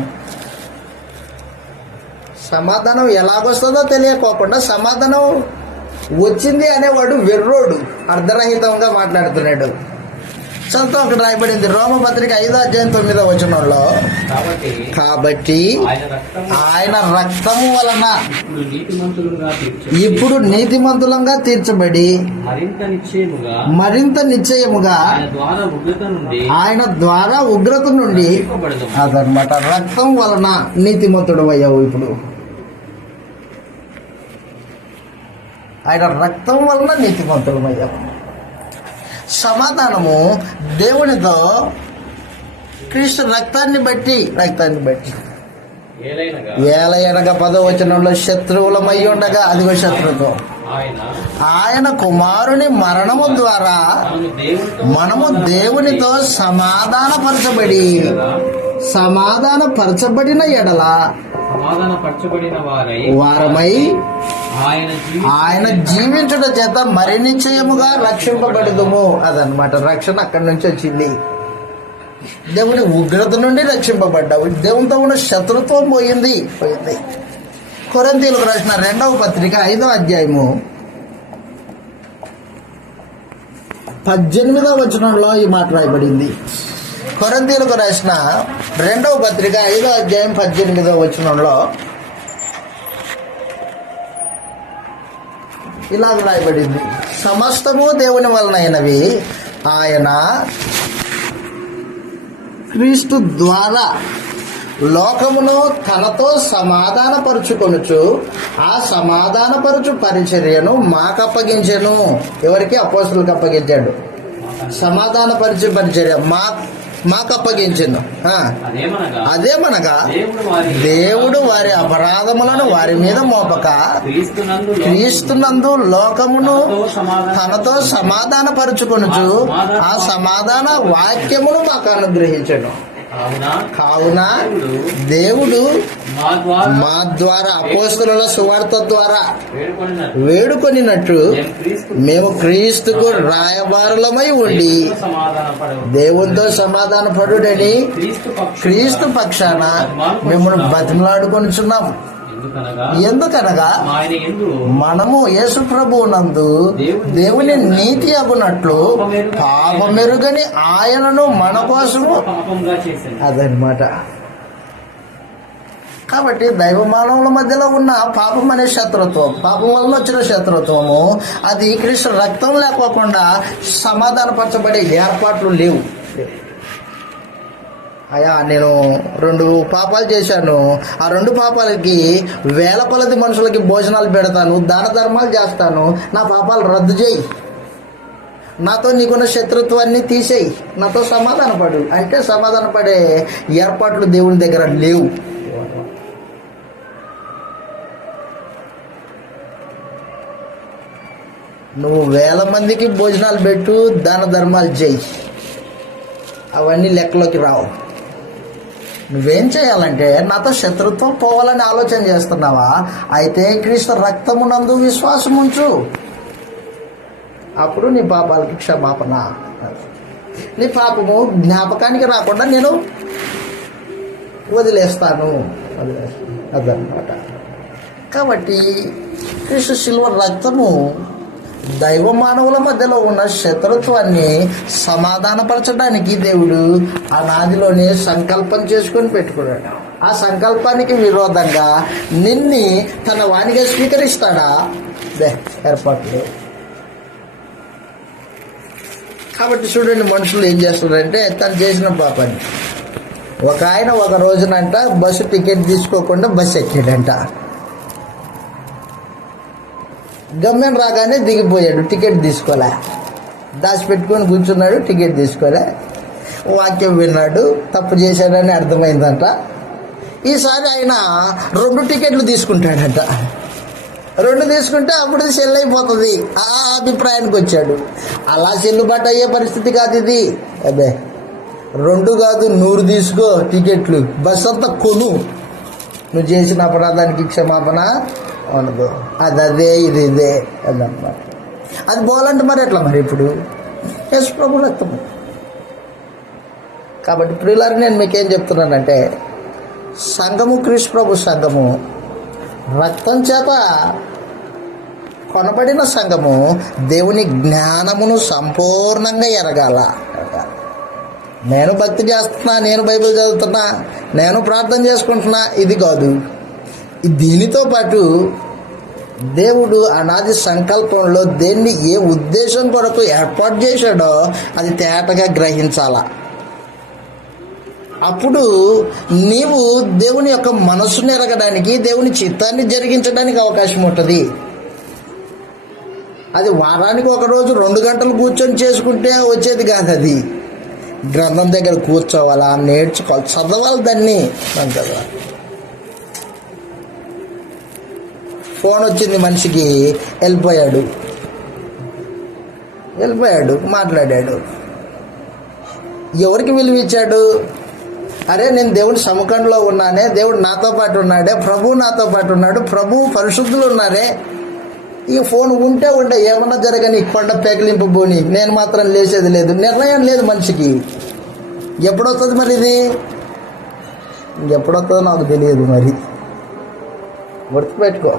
సమాధానం ఎలాగొస్తుందో తెలియకోకుండా సమాధానం వచ్చింది అనేవాడు వెర్రోడు, అర్ధరహితంగా మాట్లాడుతున్నాడు. చదువుతాం. అక్కడ రాయబడింది రోమపత్రిక 5:9 కాబట్టి ఆయన రక్తము వలన ఇప్పుడు నీతిమంతులంగా తీర్చబడి మరింత నిశ్చయముగా ఆయన ద్వారా ఉగ్రత నుండి అదనమాట. రక్తం వలన నీతిమంతుడు అయ్యావు. ఇప్పుడు ఆయన రక్తం వలన నీతిమంతుడు అయ్యావు. సమాధానము దేవునితో క్రీస్తు రక్తాన్ని బట్టి ఏలయనగా 10వ వచనంలో శత్రువులమై ఉండగా, అదిగో శత్రుత్వం, ఆయన కుమారుని మరణము ద్వారా మనము దేవునితో సమాధానపరచబడిన ఎడల వారమై ఆయన జీవించుట చేత మరి నిశ్చయముగా రక్షింపబడదుము. అదనమాట. రక్షణ అక్కడి నుంచి వచ్చింది. దేవుని ఉగ్రత నుండి రక్షింపబడ్డావు. దేవునితో ఉన్న శత్రుత్వం పోయింది. కొరింథీయులకు రాసిన 2వ పత్రిక 5వ అధ్యాయము 18వ వచనంలో ఈ మాట రాయబడింది. కొరింథీయులకు రాసిన 2వ పత్రిక 5వ అధ్యాయం 18వ వచనంలో ఇలాగ రాయబడింది. సమస్తము దేవుని వలనైనవి, ఆయన క్రీస్తు ద్వారా లోకమును తనతో సమాధానపరుచుకొనుచు ఆ సమాధానపరుచు పరిచర్యను మాకు అప్పగించెను. ఎవరికి? అపోస్తలులకు అప్పగించాడు. సమాధానపరిచే పరిచర్య మాకు అప్పగించెను. అదేమనగా దేవుడు వారి అపరాధములను వారి మీద మోపక క్రీస్తునందు లోకమును తనతో సమాధానపరుచుకొనుచు ఆ సమాధాన వాక్యమును మాకు అనుగ్రహించెను. కావున దేవుడు మా ద్వారా అపోస్తలుల సువార్త ద్వారా వేడుకొనినట్టు మేము క్రీస్తుకు రాయబారులమై ఉండి దేవునితో సమాధాన పడుడని క్రీస్తు పక్షాన మిమ్మల్ని బతిమలాడుకొనిచున్నాం. ఎందుకనగా మనము యేసు ప్రభువు నందు దేవుని నీతి అగునట్లు పాపమెరుగని ఆయనను మన కోసము అదనమాట. కాబట్టి దైవ మానవుల మధ్యలో ఉన్న పాపం అనే శత్రుత్వం, పాపం వల్ల వచ్చిన శత్రుత్వము, అది క్రీస్తు రక్తం లేకోకుండా సమాధానపరచబడే ఏర్పాట్లు లేవు. అయ్యా నేను 2 పాపాలు చేశాను, ఆ 2 పాపాలకి వేల కొలది మనుషులకి భోజనాలు పెడతాను, దాన ధర్మాలు చేస్తాను, నా పాపాలు రద్దు చేయి, నాతో నీకున్న శత్రుత్వాన్ని తీసేయి, నాతో సమాధానపడు అంటే సమాధానపడే ఏర్పాట్లు దేవుని దగ్గర లేవు. నువ్వు వేల మందికి భోజనాలు పెట్టు, దాన ధర్మాలు చేయి, అవన్నీ లెక్కలోకి రావు. నువ్వేం చేయాలంటే నాతో శత్రుత్వం పోవాలని ఆలోచన చేస్తున్నావా? అయితే క్రీస్తు రక్తమునందు విశ్వాసం ఉంచు. అప్పుడు నీ పాపాలకి క్షమాపణ, నీ పాపము జ్ఞాపకానికి రాకుండా నేను వదిలేస్తాను. అదన్నమాట. కాబట్టి క్రీస్తు శిలువ రక్తము దైవ మానవుల మధ్యలో ఉన్న శత్రుత్వాన్ని సమాధానపరచడానికి దేవుడు అనాదిలోనే సంకల్పం చేసుకొని పెట్టుకున్నాడు. ఆ సంకల్పానికి విరోధంగా నిన్ని తన వాణిగా స్వీకరిస్తాడా? ఏర్పాట్లు. కాబట్టి చూడండి, మనుషులు ఏం చేస్తున్నారంటే తను చేసిన పాపాన్ని. ఒక ఆయన ఒక రోజునంట బస్సు టికెట్ తీసుకోకుండా బస్సు ఎక్కాడంట. గమ్యం రాగానే దిగిపోయాడు, టికెట్ తీసుకోలే, దాచిపెట్టుకొని కూర్చున్నాడు, టికెట్ తీసుకోలే. వాక్యం విన్నాడు, తప్పు చేశాడని అర్థమైందంట. ఈసారి ఆయన 2 టికెట్లు తీసుకుంటాడంట. 2 తీసుకుంటే అప్పుడు సెల్ అయిపోతుంది, ఆ అభిప్రాయానికి వచ్చాడు. అలా చెల్లుబాటు అయ్యే పరిస్థితి కాదు ఇది. అదే 2 కాదు 100 తీసుకో టికెట్లు, బస్ అంతా కొను, నువ్వు చేసిన అపరాధానికి క్షమాపణ ఉండదు. అదే ఇది ఇదే అదన్నమాట. అది పోవాలంటే మరి ఎట్లా? మరి ఇప్పుడు యేసు ప్రభు రక్తము. కాబట్టి ప్రియులారా, నేను మీకేం చెప్తున్నానంటే సంఘము, క్రీస్తు ప్రభు సంఘము, రక్తం చేత కొనబడిన సంఘము దేవుని జ్ఞానమును సంపూర్ణంగా ఎరగాల. నేను భక్తి చేస్తున్నా, నేను బైబిల్ చదువుతున్నా, నేను ప్రార్థన చేసుకుంటున్నా, ఇది కాదు. దీనితో పాటు దేవుడు అనాది సంకల్పంలో దేన్ని ఏ ఉద్దేశం కొరకు ఏర్పాటు చేశాడో అది తేటగా గ్రహించాలా. అప్పుడు నీవు దేవుని యొక్క మనస్సును ఎరగడానికి, దేవుని చిత్తాన్ని జరిగించడానికి అవకాశం ఉంటుంది. అది వారానికి ఒకరోజు 2 గంటలు కూర్చొని చేసుకుంటే వచ్చేది కాదు. అది గ్రంథం దగ్గర కూర్చోవాలా, నేర్చుకోవాలి, చదవాలి దాన్ని. కదా ఫోన్ వచ్చింది మనిషికి, వెళ్ళిపోయాడు, మాట్లాడాడు. ఎవరికి విలువ ఇచ్చాడు? అరే నేను దేవుడి సముఖంలో ఉన్నానే, దేవుడు నాతో పాటు ఉన్నాడే, ప్రభువు నాతో పాటు ఉన్నాడు, ప్రభువు పరిశుద్ధులు ఉన్నారే. ఈ ఫోన్ ఉంటే ఏమన్నా జరగని, కొండ పేకలింపు పోని, నేను మాత్రం లేచేది లేదు. నిర్ణయం లేదు మనిషికి. ఎప్పుడొస్తుంది మరి ఇది? ఎప్పుడొస్తుందో నాకు తెలియదు. మరి గుర్తుపెట్టుకో,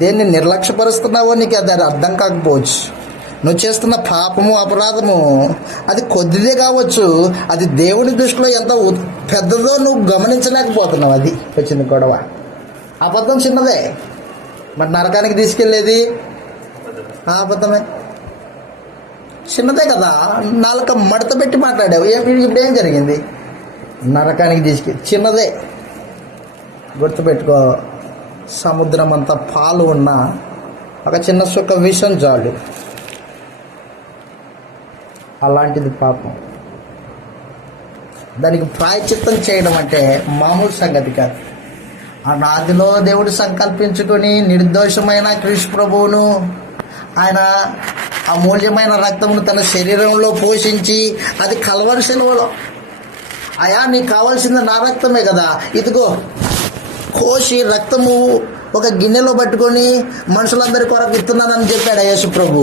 దేన్ని నిర్లక్ష్యపరుస్తున్నావో నీకు అది అర్థం కాకపోవచ్చు. నువ్వు చేస్తున్న పాపము, అపరాధము అది కొద్దిదే కావచ్చు, అది దేవుని దృష్టిలో ఎంత పెద్దదో నువ్వు గమనించలేకపోతున్నావు. అది వచ్చింది గొడవ. అబద్ధం చిన్నదే, మరి నరకానికి తీసుకెళ్ళేది అబద్ధమే, చిన్నదే కదా. నాలుక మడత పెట్టి మాట్లాడావు, ఇప్పుడు ఏం జరిగింది? నరకానికి తీసుకెళ్ళి చిన్నదే. గుర్తుపెట్టుకో, సముద్రం అంతా పాలు ఉన్న ఒక చిన్న సుక్క విషం చాలు. అలాంటిది పాపం. దానికి ప్రాయశ్చిత్తం చేయడం అంటే మామూలు సంగతి కాదు. ఆ నాదిలో దేవుడు సంకల్పించుకొని నిర్దోషమైన క్రీస్తు ప్రభువును, ఆయన అమూల్యమైన రక్తమును తన శరీరంలో పోషించి, అది కల్వరి శిలువలో, అయా నీకు కావాల్సింది నా రక్తమే కదా, ఇదిగో కోసి రక్తము ఒక గిన్నెలో పట్టుకొని మనుషులందరి కొరకు ఇస్తున్నానని చెప్పాడు యేసు ప్రభు.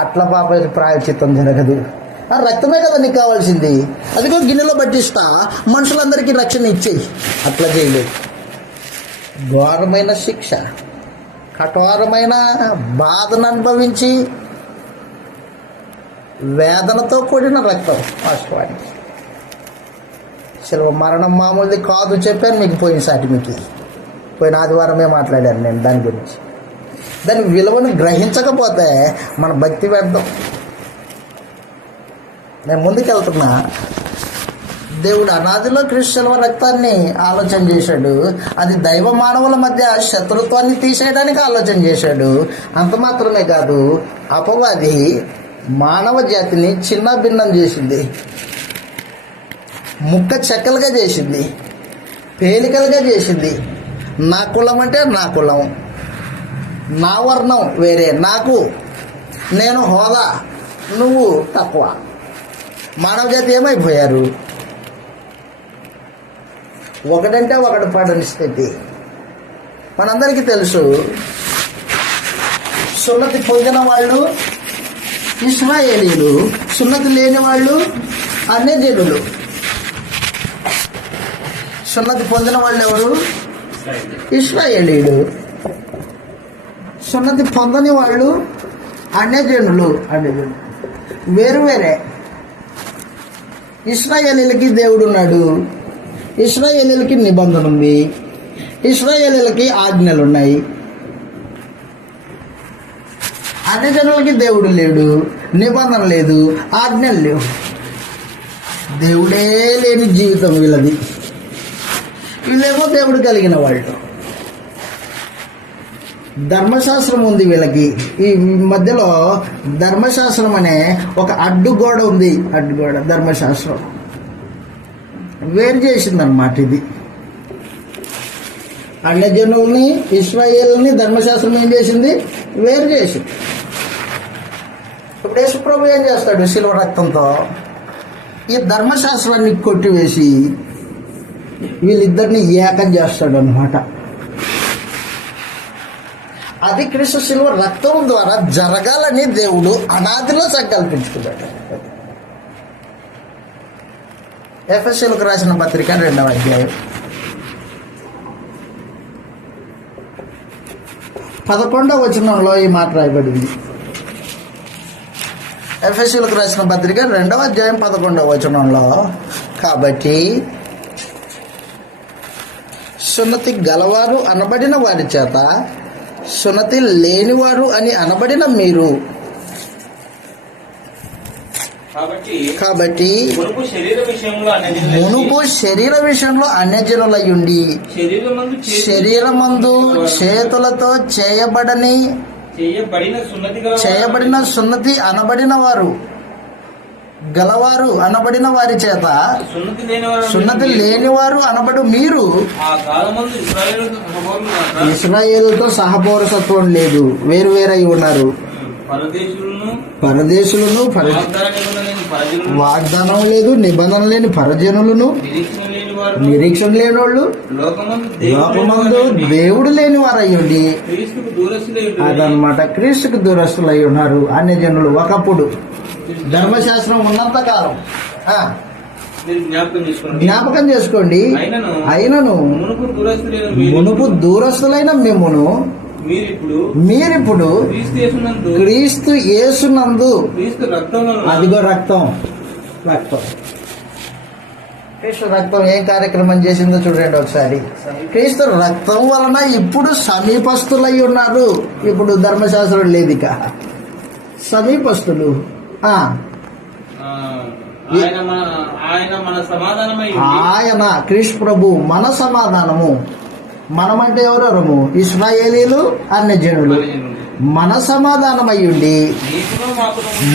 అట్లా పాప ప్రాయశ్చిత్తం జరగదు. ఆ రక్తమే కదా నీకు కావాల్సింది, అదిగో గిన్నెలో పట్టిస్తా, మనుషులందరికీ రక్షణ ఇచ్చేయి. అట్లా చేయలేదు. ఘోరమైన శిక్ష, కఠోరమైన బాధను అనుభవించి, వేదనతో కూడిన రక్తం. వాస్తవానికి శిలువ మరణం మామూలుది కాదు చెప్పాను మీకు పోయినసారి. మీకు పోయిన ఆదివారమే మాట్లాడాను నేను దాని గురించి. దాని విలువను గ్రహించకపోతే మన భక్తి వ్యర్థం. నేను ముందుకెళ్తున్నా. దేవుడు అనాదిలో క్రీస్తు శిలువ రక్తాన్ని ఆలోచన చేశాడు. అది దైవ మానవుల మధ్య శత్రుత్వాన్ని తీసేయడానికి ఆలోచన చేశాడు. అంత మాత్రమే కాదు, అపవాది మానవ జాతిని చిన్న భిన్నం చేసింది, ముక్క చెక్కలుగా చేసింది, పేలికలుగా చేసింది. నా కులం అంటే నా కులం, నా వర్ణం వేరే, నాకు నేను హోదా, నువ్వు తక్కువ. మానవ జాతి ఏమైపోయారు? ఒకడంటే ఒకడు పడని స్థితి. మనందరికీ తెలుసు, సున్నతి పొందిన వాళ్ళు ఇశ్రాయేలీలు, సున్నతి లేని వాళ్ళు అన్యజనులు. సున్నతి పొందిన వాళ్ళు ఎవరు? ఇశ్రాయేలీలు. సున్నతి పొందని వాళ్ళు అన్యజనులు. వేరు వేరే. ఇశ్రాయేలీలకి దేవుడు ఉన్నాడు, ఇశ్రాయేలీలకి నిబంధన ఉంది, ఇశ్రాయేలీలకి ఆజ్ఞలు ఉన్నాయి. అన్యజనులకి దేవుడు లేడు, నిబంధన లేదు, ఆజ్ఞలు లేవు. దేవుడే లేని జీవితం వీళ్ళది. వీళ్ళేమో దేవుడు కలిగిన వాళ్ళు. ధర్మశాస్త్రం ఉంది వీళ్ళకి. ఈ మధ్యలో ధర్మశాస్త్రం అనే ఒక అడ్డుగోడ ఉంది. అడ్డుగోడ ధర్మశాస్త్రం వేరు చేసిందన్నమాట. ఇది అన్యజనుల్ని, ఇశ్రాయేలుని ధర్మశాస్త్రం ఏం చేసింది? వేరు చేసింది. ఇప్పుడు యేసు ప్రభు ఏం చేస్తాడు? శిలువ రక్తంతో ఈ ధర్మశాస్త్రాన్ని కొట్టివేసి వీళ్ళిద్దరిని ఏకం చేస్తాడు అన్నమాట. అది క్రీస్తు శిలువ రక్తం ద్వారా జరగాలని దేవుడు అనాదిలో సంకల్పించుకున్నాడు. ఎఫెసీయులకు రాసిన పత్రిక 2వ అధ్యాయం 11వ వచనంలో ఈ మాట రాయబడింది. ఎఫెసీయులకు రాసిన పత్రిక 2వ అధ్యాయం 11వ వచనంలో, కాబట్టి సున్నతి గలవారు అనబడిన వారి చేత సున్నతి లేనివారు అని అనబడిన మీరు, కాబట్టి మునుపు శరీర విషయంలో అన్యజనులయుండి శరీరమందు చేతులతో చేయబడిన సున్నతి అనబడిన వారు గలవారు అనబడిన వారి చేత సున్నతి లేనివారు అనబడు మీరు ఇశ్రాయేలుతో సహపౌరసత్వం లేదు, వేరు వేరై ఉన్నారు. పరదేశులను వాగ్దానం లేదు, నిబంధన లేని పరజనులను, నిరీక్షణ లేని వాళ్ళు, లోకమందు దేవుడు లేని వారు అయ్యుండి, అదనమాట క్రీస్తుకు దూరస్తులై ఉన్నారు అన్యజనులు. ఒకప్పుడు ధర్మశాస్త్రం ఉన్నంత కాలం జ్ఞాపకం చేసుకోండి, అయినను మునుపు దూరస్తులైన మిమ్మును మీరిప్పుడు క్రీస్తు యేసునందు, అదిగో రక్తం క్రీస్తు రక్తం ఏం కార్యక్రమం చేసిందో చూడండి ఒకసారి. క్రీస్తు రక్తం వలన ఇప్పుడు సమీపస్తులై ఉన్నారు. ఇప్పుడు ధర్మశాస్త్రం లేదు, ఇక సమీపస్తులు. ఆయన క్రీస్తు ప్రభు మన సమాధానము. మనమంటే ఎవరెవరము? ఇశ్రాయేలీలు, అన్యజనులు. మన సమాధానం అయ్యుండి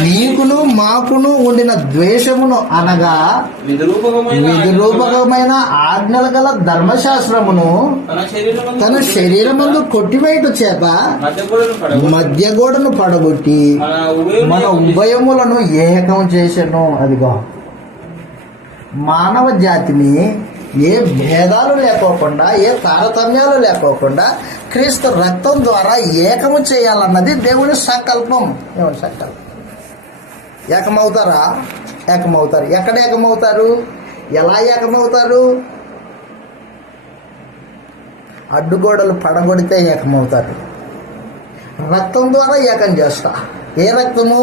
నీకును మాకును ఉండిన ద్వేషమును అనగా విధిరూపకమైన ఆజ్ఞల గల ధర్మశాస్త్రమును తన శరీరమందు కొట్టివేయట చేత మధ్యగోడను పడగొట్టి మన ఉభయములను ఏకం చేసెను. అదిగో మానవ జాతిని ఏ భేదాలు లేకోకుండా, ఏ తారతమ్యాలు లేకోకుండా క్రీస్తు రక్తం ద్వారా ఏకము చేయాలన్నది దేవుని సంకల్పం. దేవుని సంకల్పం. ఏకమవుతారా? ఏకమవుతారు. ఎక్కడ ఏకమవుతారు? ఎలా ఏకమవుతారు? అడ్డుగోడలు పడగొడితే ఏకమవుతారు. రక్తం ద్వారా ఏకం చేస్తా. ఏ రక్తము?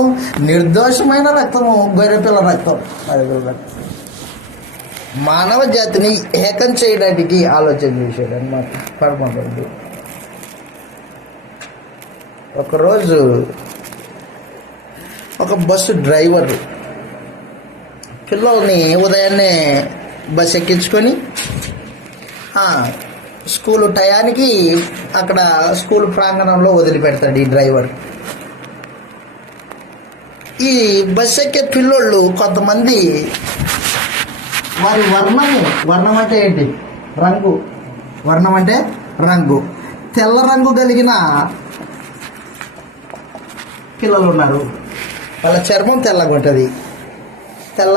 నిర్దోషమైన రక్తము, గొర్రెపిల్ల రక్తం. మానవ జాతిని ఏకం చేయడానికి ఆలోచన చేశాడు అన్నమాట పరమాత్ముడు. ఒకరోజు ఒక బస్సు డ్రైవర్ పిల్లల్ని ఉదయాన్నే బస్సు ఎక్కించుకొని స్కూలు టయానికి అక్కడ స్కూల్ ప్రాంగణంలో వదిలిపెడతాడు ఈ డ్రైవర్. ఈ బస్సు ఎక్కే పిల్లోళ్ళు కొంతమంది వారి వర్ణం అంటే ఏంటి? రంగు. వర్ణం అంటే రంగు. తెల్ల రంగు కలిగిన పిల్లలు ఉన్నారు. వాళ్ళ చర్మం తెల్లగా ఉంటుంది, తెల్ల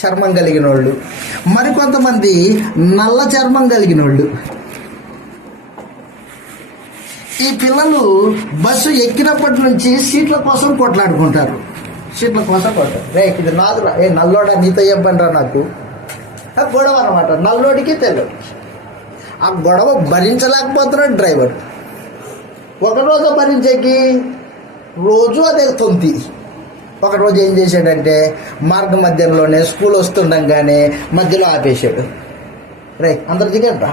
చర్మం కలిగిన వాళ్ళు. మరికొంతమంది నల్ల చర్మం కలిగిన వాళ్ళు. ఈ పిల్లలు బస్సు ఎక్కినప్పటి నుంచి సీట్ల కోసం కొట్లాడుకుంటారు. సీట్ల కోసం కొట్టారు. రే ఇది నాదురా, ఏ నల్లోడా నీతో ఏం పనిరా నాకు. గొడవ అనమాట, నల్లోడికి తెల్లోడికి. ఆ గొడవ భరించలేకపోతున్నాడు డ్రైవర్. ఒకరోజు భరించేకి రోజు అదే తొంతి. ఒకరోజు ఏం చేశాడంటే మార్గ మధ్యంలోనే స్కూల్ వస్తుండగానే మధ్యలో ఆపేశాడు. రే అందరు దిగండి,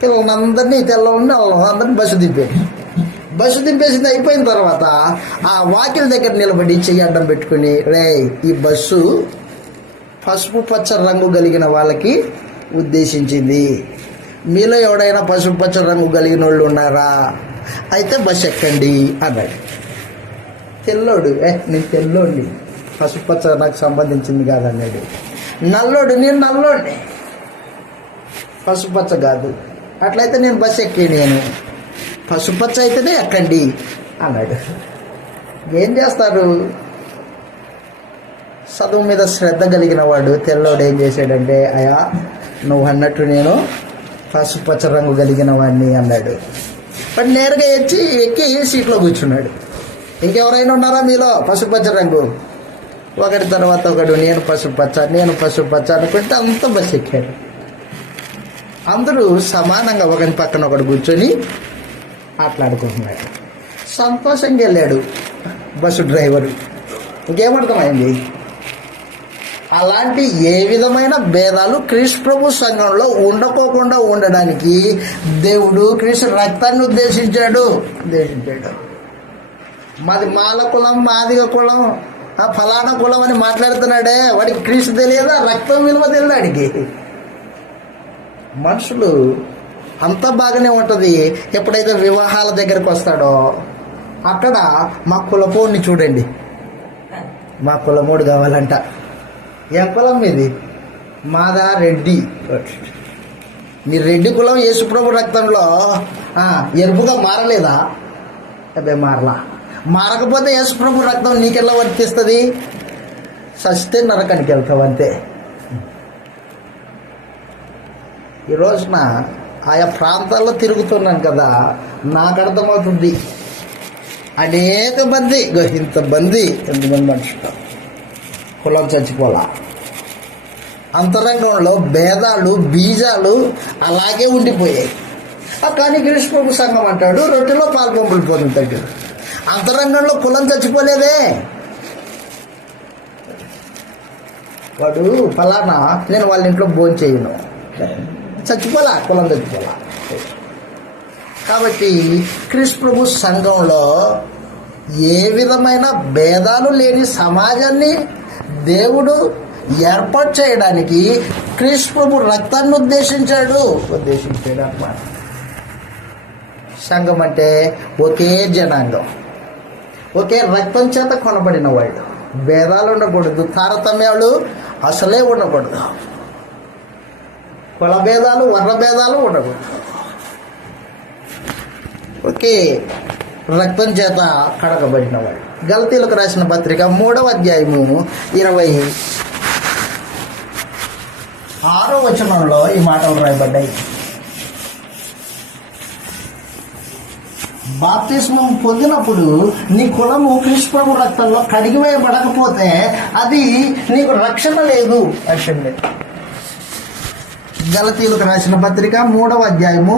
పిల్లలందరినీ తెల్ల ఉండి అందరినీ బస్సు దింపాడు. బస్సు దింపేసింది. అయిపోయిన తర్వాత ఆ వాకిల దగ్గర నిలబడి చెయ్యి అడ్డం పెట్టుకుని, రే ఈ బస్సు పసుపు పచ్చ రంగు కలిగిన వాళ్ళకి ఉద్దేశించింది. మీలో ఎవడైనా పసుపు పచ్చ రంగు కలిగిన వాళ్ళు ఉన్నారా? అయితే బస్సు ఎక్కండి అన్నాడు. తెల్లోడు, నేను తెల్లోడిని, పసుపు పచ్చ నాకు సంబంధించింది కాదన్నాడు. నల్లోడు, నేను నల్లోడిని, పసుపు పచ్చ కాదు. అట్లయితే నేను బస్సు ఎక్కి, నేను పసుపచ్చ అయితేనే ఎక్కండి అన్నాడు. ఏం చేస్తారు? చదువు మీద శ్రద్ధ కలిగిన వాడు తెల్లోడు ఏం చేశాడంటే, అయ్యా నువ్వు అన్నట్టు నేను పసుపచ్చ రంగు కలిగిన వాడిని అన్నాడు. బట్ నేరుగా ఎక్కి సీట్లో కూర్చున్నాడు. ఇంకెవరైనా ఉన్నారా మీలో పసుపచ్చ రంగు? ఒకటి తర్వాత ఒకడు నేను పసుపచ్చ అనుకుంటే అంత బస్సు ఎక్కాడు. అందరూ సమానంగా ఒకరి పక్కన ఒకడు కూర్చొని మాట్లాడుకుంటున్నాడు. సంతోషంగా వెళ్ళాడు. Bus driver. ఇంకేమర్థమైంది? అలాంటి ఏ విధమైన భేదాలు క్రీస్తు ప్రభు సంఘంలో ఉండకోకుండా ఉండడానికి దేవుడు క్రీస్తు రక్తాన్ని ఉద్దేశించాడు. మాది మాల కులం, మాదిగ కులం, ఫలానా కులం అని మాట్లాడుతున్నాడే, వాడికి క్రీస్తు తెలియదా? రక్తం విలువ తెలియదు వాడికి. మనుషులు అంతా బాగానే ఉంటుంది. ఎప్పుడైతే వివాహాల దగ్గరకు వస్తాడో అక్కడ మా కులపోడిని చూడండి, మా కులమోడు కావాలంట. ఏం కులం మీది? మాదా రెడ్డి. మీ రెడ్డి కులం యేసుప్రభు రక్తంలో ఎరుపుగా మారలేదా? అదే మారలా. మారకపోతే యేసుప్రభు రక్తం నీకెలా వర్తిస్తుంది? సస్తే నరకానికి వెళ్తావు అంతే. ఈ రోజున ఆయా ప్రాంతాల్లో తిరుగుతున్నాను కదా, నాకు అర్థమవుతుంది. అనేక మంది, ఎంతమంది మనుషులు కులం చచ్చిపోలా. అంతరంగంలో భేదాలు, బీజాలు అలాగే ఉండిపోయాయి. కానీ కృష్ణ ప్రభు సంఘం అంటాడు రొట్టెలో పాల్పంపులు పొందుతాడు. అంతరంగంలో కులం చచ్చిపోలేదే. వాడు ఫలానా, నేను వాళ్ళ ఇంట్లో భోజనం చేయను, చచ్చిపోలా, కులం చచ్చిపోలా. కాబట్టి కృష్ణ ప్రభు సంఘంలో ఏ విధమైన భేదాలు లేని సమాజాన్ని దేవుడు ఏర్పాటు చేయడానికి క్రీస్తు ప్రభు రక్తాన్ని ఉద్దేశించాడు అన్నమాట. సంఘం అంటే ఒకే జనాంగం, ఒకే రక్తం చేత కొనబడిన వాళ్ళు. భేదాలు ఉండకూడదు, తారతమ్యాలు అసలే ఉండకూడదు, కుల భేదాలు, వర్ణ భేదాలు ఉండకూడదు. ఒకే రక్తం చేత కడగబడిన వాడు. గలతీలకు రాసిన పత్రిక 3వ అధ్యాయము 26వ వచనంలో ఈ మాటలు రాయబడ్డాయి. బాప్తిస్మం పొందినప్పుడు నీ కులము క్రీస్తు ప్రభు రక్తంలో కడిగివేయబడకపోతే అది నీకు రక్షణ లేదు అంటుంది. గలతీలకు రాసిన పత్రిక 3వ అధ్యాయము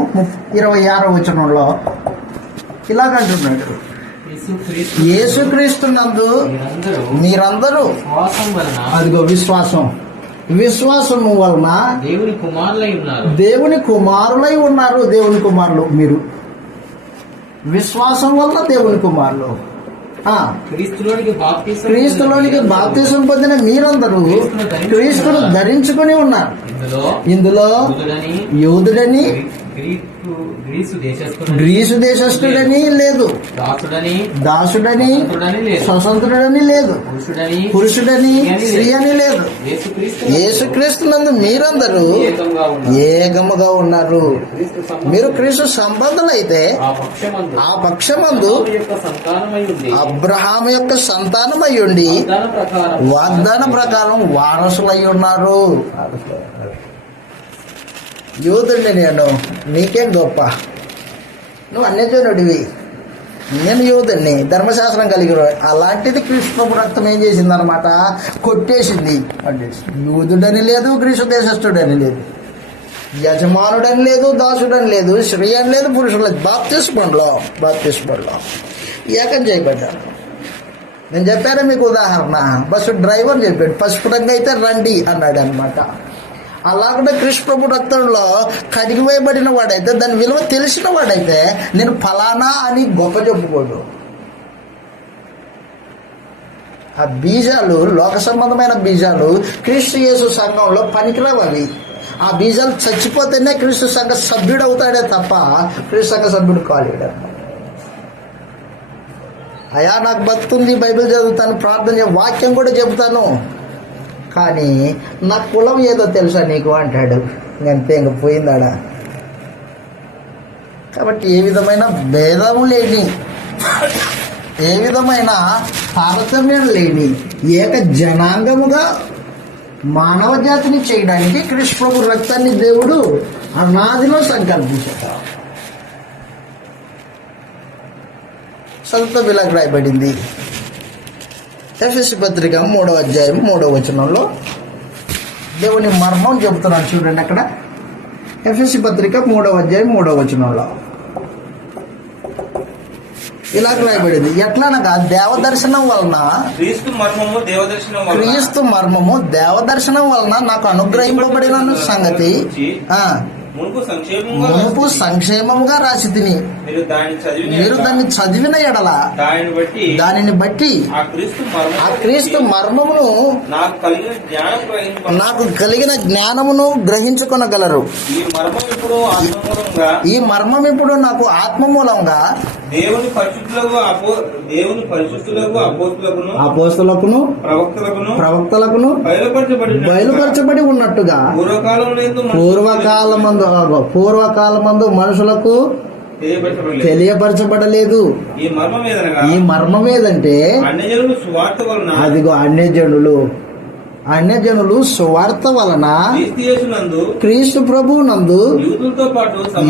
26వ వచనంలో ఇలాగంటున్నాడు, యేసుక్రీస్తునందు మీరందరూ అదిగో విశ్వాసము వలన దేవుని కుమారులై ఉన్నారు. దేవుని కుమారులు మీరు, విశ్వాసం వలన దేవుని కుమారులు. క్రీస్తులోనికి బాప్తిసం పొందిన మీరందరూ క్రీస్తును ధరించుకుని ఉన్నారు. ఇందులో యూదుడని, గ్రీసు దేశస్థుడని లేదు, దాసుడని, స్వతంత్రుడని లేదు, పురుషుడని, స్త్రీ అని లేదు. యేసుక్రీస్తునందు మీరందరూ ఏకముగా ఉన్నారు. మీరు క్రీస్తు సంబంధులైతే ఆ పక్షమందు అబ్రహాము యొక్క సంతానమై ఉండి వాగ్దాన ప్రకారం వారసులై ఉన్నారు. యూదుడిని నేను, నీకేం గొప్ప, నువ్వు అన్యజనుడివి, నేను యూదుడిని, ధర్మశాస్త్రం కలిగి. అలాంటిది కృష్ణ రక్తం ఏం చేసింది అనమాట, కొట్టేసింది. యూదుడని లేదు, గ్రీసు దేశస్థుడని లేదు, యజమానుడని లేదు, దాసుడని లేదు, స్త్రీ అని లేదు, పురుషుడు లేదు. బాప్తిస్మంలో ఏకం చేయబడ్డారు. నేను చెప్పాను మీకు ఉదాహరణ, బస్సు డ్రైవర్ చెప్పాడు పసుపు రంగు అయితే రండి అన్నాడు అనమాట. అలాగే కృష్ణ ప్రభు రక్తంలో కడిగివేయబడిన వాడైతే, దాని విలువ తెలిసిన వాడైతే నేను ఫలానా అని గొప్ప చెప్పుకోడు. ఆ బీజాలు, లోక సంబంధమైన బీజాలు క్రీస్తు యేసు సంఘంలో పనికిరావు. అవి ఆ బీజాలు చచ్చిపోతేనే క్రీస్తు సంఘ సభ్యుడు అవుతాడే తప్ప క్రీస్తు సంఘ సభ్యుడు కాలేడు. అయా నాకు భక్తి ఉంది, బైబిల్ చదువుతాను, ప్రార్థన వాక్యం కూడా చెబుతాను, కానీ నా కులం ఏదో తెలుసా నీకు అంటాడు. అంతే, ఇంక పోయిందాడా. కాబట్టి ఏ విధమైన భేదము లేని, ఏ విధమైన తారతమ్యం లేని ఏక జనాంగముగా మానవ జాతిని చేయడానికి కృష్ణ ప్రభు రక్తాన్ని దేవుడు అనాదిలో సంకల్పించాడు. సంతం ఇలాగ రాయబడింది. ఎఫెసీ పత్రిక 3వ అధ్యాయం 3వ వచనంలో దేవుని మర్మం చెబుతున్నాడు చూడండి. అక్కడ ఎఫెసీ పత్రిక 3వ అధ్యాయం 3వ వచనంలో ఇలాగ రాయబడింది. ఎట్లనగా దేవదర్శనం వలన, క్రీస్తు మర్మము దేవదర్శనం వలన, క్రీస్తు మర్మము దేవదర్శనం వలన నాకు అనుగ్రహింపబడిన సంగతి మునుపు సంక్షేమముగా రాసి తిని మీరు దాన్ని చదివిన ఎడల దానిని బట్టి ఆ క్రీస్తు మర్మమును నాకు కలిగిన జ్ఞానమును గ్రహించుకొనగలరు. ఈ మర్మం ఇప్పుడు నాకు ఆత్మ మూలంగా దేవుని పరిశుద్ధులకు అపోస్తలులకును ప్రవక్తలకును బయలుపరచబడి ఉన్నట్టుగా పూర్వకాలమందు మనుషులకు తెలియపరచబడలేదు. ఈ మర్మం ఏదంటే అదిగో అన్యజనులు సువార్త వలన క్రీస్తు ప్రభువు నందు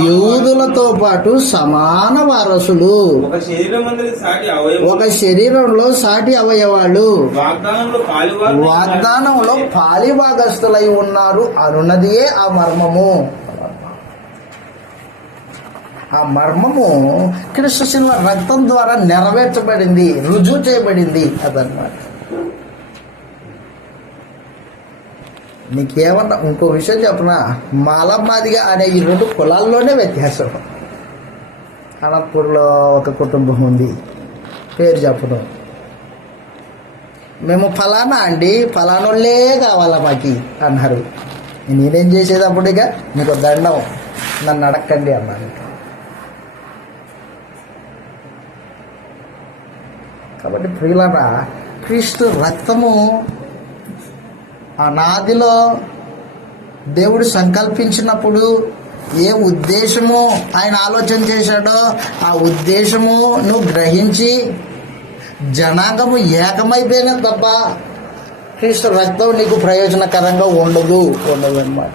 యూదులతో పాటు సమాన వారసులు, ఒక శరీరంలో సాటి అవయవాలు, వాగ్దానంలో పాలిభాగస్తులై ఉన్నారు అనున్నదియే ఆ మర్మము. ఆ మర్మము క్రీస్తు శిలువ రక్తం ద్వారా నెరవేర్చబడింది, రుజువు చేయబడింది. అదన్నమాట. నీకేమన్నా ఇంకో విషయం చెప్పనా, మాలమాదిగా అనే ఈ రెండు కులాల్లోనే వ్యత్యాసం. అనంతపూర్లో ఒక కుటుంబం ఉంది, పేరు చెప్పడం. మేము ఫలానా అండి, ఫలానోళ్ళే కావాలా మాకి అన్నారు. నేనేం చేసేది అప్పుడు, ఇక మీకు దండం, నన్ను అడక్కండి అన్నాను. కాబట్టి ప్రియులారా, క్రీస్తు రక్తము అనాదిలో దేవుడు సంకల్పించినప్పుడు ఏ ఉద్దేశము ఆయన ఆలోచన చేశాడో ఆ ఉద్దేశమును గ్రహించి జనాంగము ఏకమైపోయినా తప్ప క్రీస్తు రక్తం నీకు ప్రయోజనకరంగా ఉండదు అన్నమాట.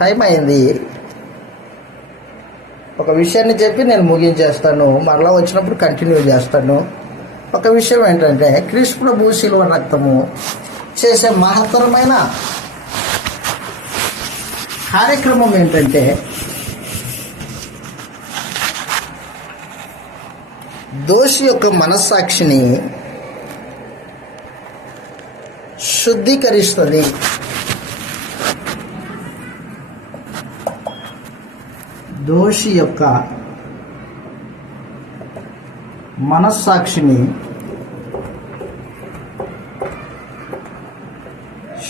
టైం అయింది. ఒక విషయాన్ని చెప్పి నేను ముగించేస్తాను, మరలా వచ్చినప్పుడు కంటిన్యూ చేస్తాను. ఒక విషయం ఏంటంటే, క్రీస్తు ప్రభు శిలువ రక్తము చేసే మహత్తరమైన కార్యక్రమం ఏంటంటే, దోషి యొక్క మనస్సాక్షిని శుద్ధీకరిస్తుంది. దోషి యొక్క మనస్సాక్షిని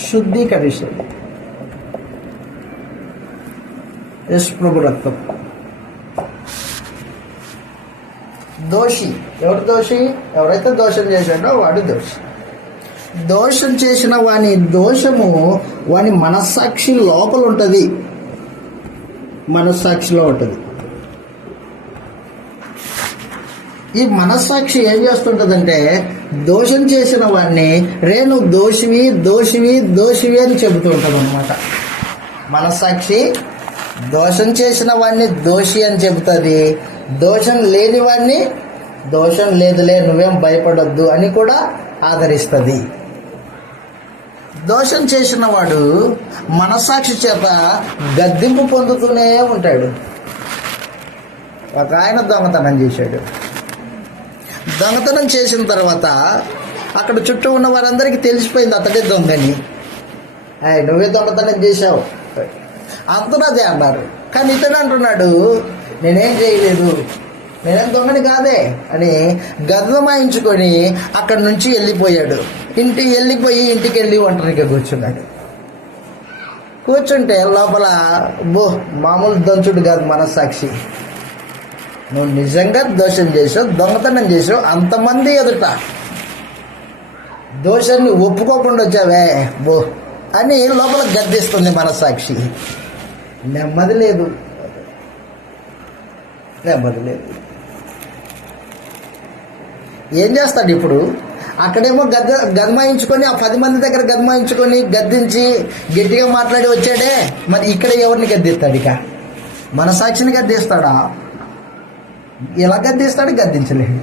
శుద్ధీకరిస్తుంది యేసు ప్రభు రక్తం. దోషి ఎవరు? దోషి ఎవరైతే దోషం చేశాడో వాడు దోషి. దోషం చేసిన వాని దోషము వాని మనస్సాక్షి లోపల ఉంటుంది, మనస్సాక్షిలో ఉంటుంది. ఈ మనస్సాక్షి ఏం చేస్తుంటదంటే, దోషం చేసిన వాడిని రే నువ్వు దోషివి దోషివి దోషివి అని చెబుతూ ఉంటుంది అనమాట. మనస్సాక్షి దోషం చేసిన వాడిని దోషి అని చెబుతుంది, దోషం లేని వాడిని దోషం లేదులే నువ్వేం భయపడొద్దు అని కూడా ఆదరిస్తుంది. దోషం చేసిన వాడు మనస్సాక్షి చేత గద్దింపు పొందుతూనే ఉంటాడు. ఒక ఆయన దొంగతనం చేశాడు. దొంగతనం చేసిన తర్వాత అక్కడ చుట్టూ ఉన్న వారందరికీ తెలిసిపోయింది అతడే దొంగని. నువ్వే దొంగతనం చేశావు అందరూ అదే అన్నారు. కానీ ఇతడు అంటున్నాడు, నేనేం చేయలేదు, నేనేం దొంగని కాదే అని గర్వమాయించుకొని అక్కడి నుంచి వెళ్ళిపోయాడు. ఇంటికి వెళ్ళి ఒంటరిగా కూర్చున్నాడు. కూర్చుంటే లోపల మామూలు దంచుడు కాదు మనస్సాక్షి. నువ్వు నిజంగా దోషం చేసావు, దొంగతనం చేసావు, అంతమంది ఎదుట దోషాన్ని ఒప్పుకోకుండా వచ్చావే అని లోపల గద్దిస్తుంది మనస్సాక్షి. నెమ్మది లేదు. ఏం చేస్తాడు ఇప్పుడు? అక్కడేమో గదమాయించుకొని ఆ 10 మంది దగ్గర గదమాయించుకొని గద్దించి గట్టిగా మాట్లాడి వచ్చాడే, మరి ఇక్కడ ఎవరిని గద్దిస్తాడు? ఇక మనస్సాక్షిని గద్దిస్తాడా? ఎలా గద్దిస్తాడు? గద్దించలేడు.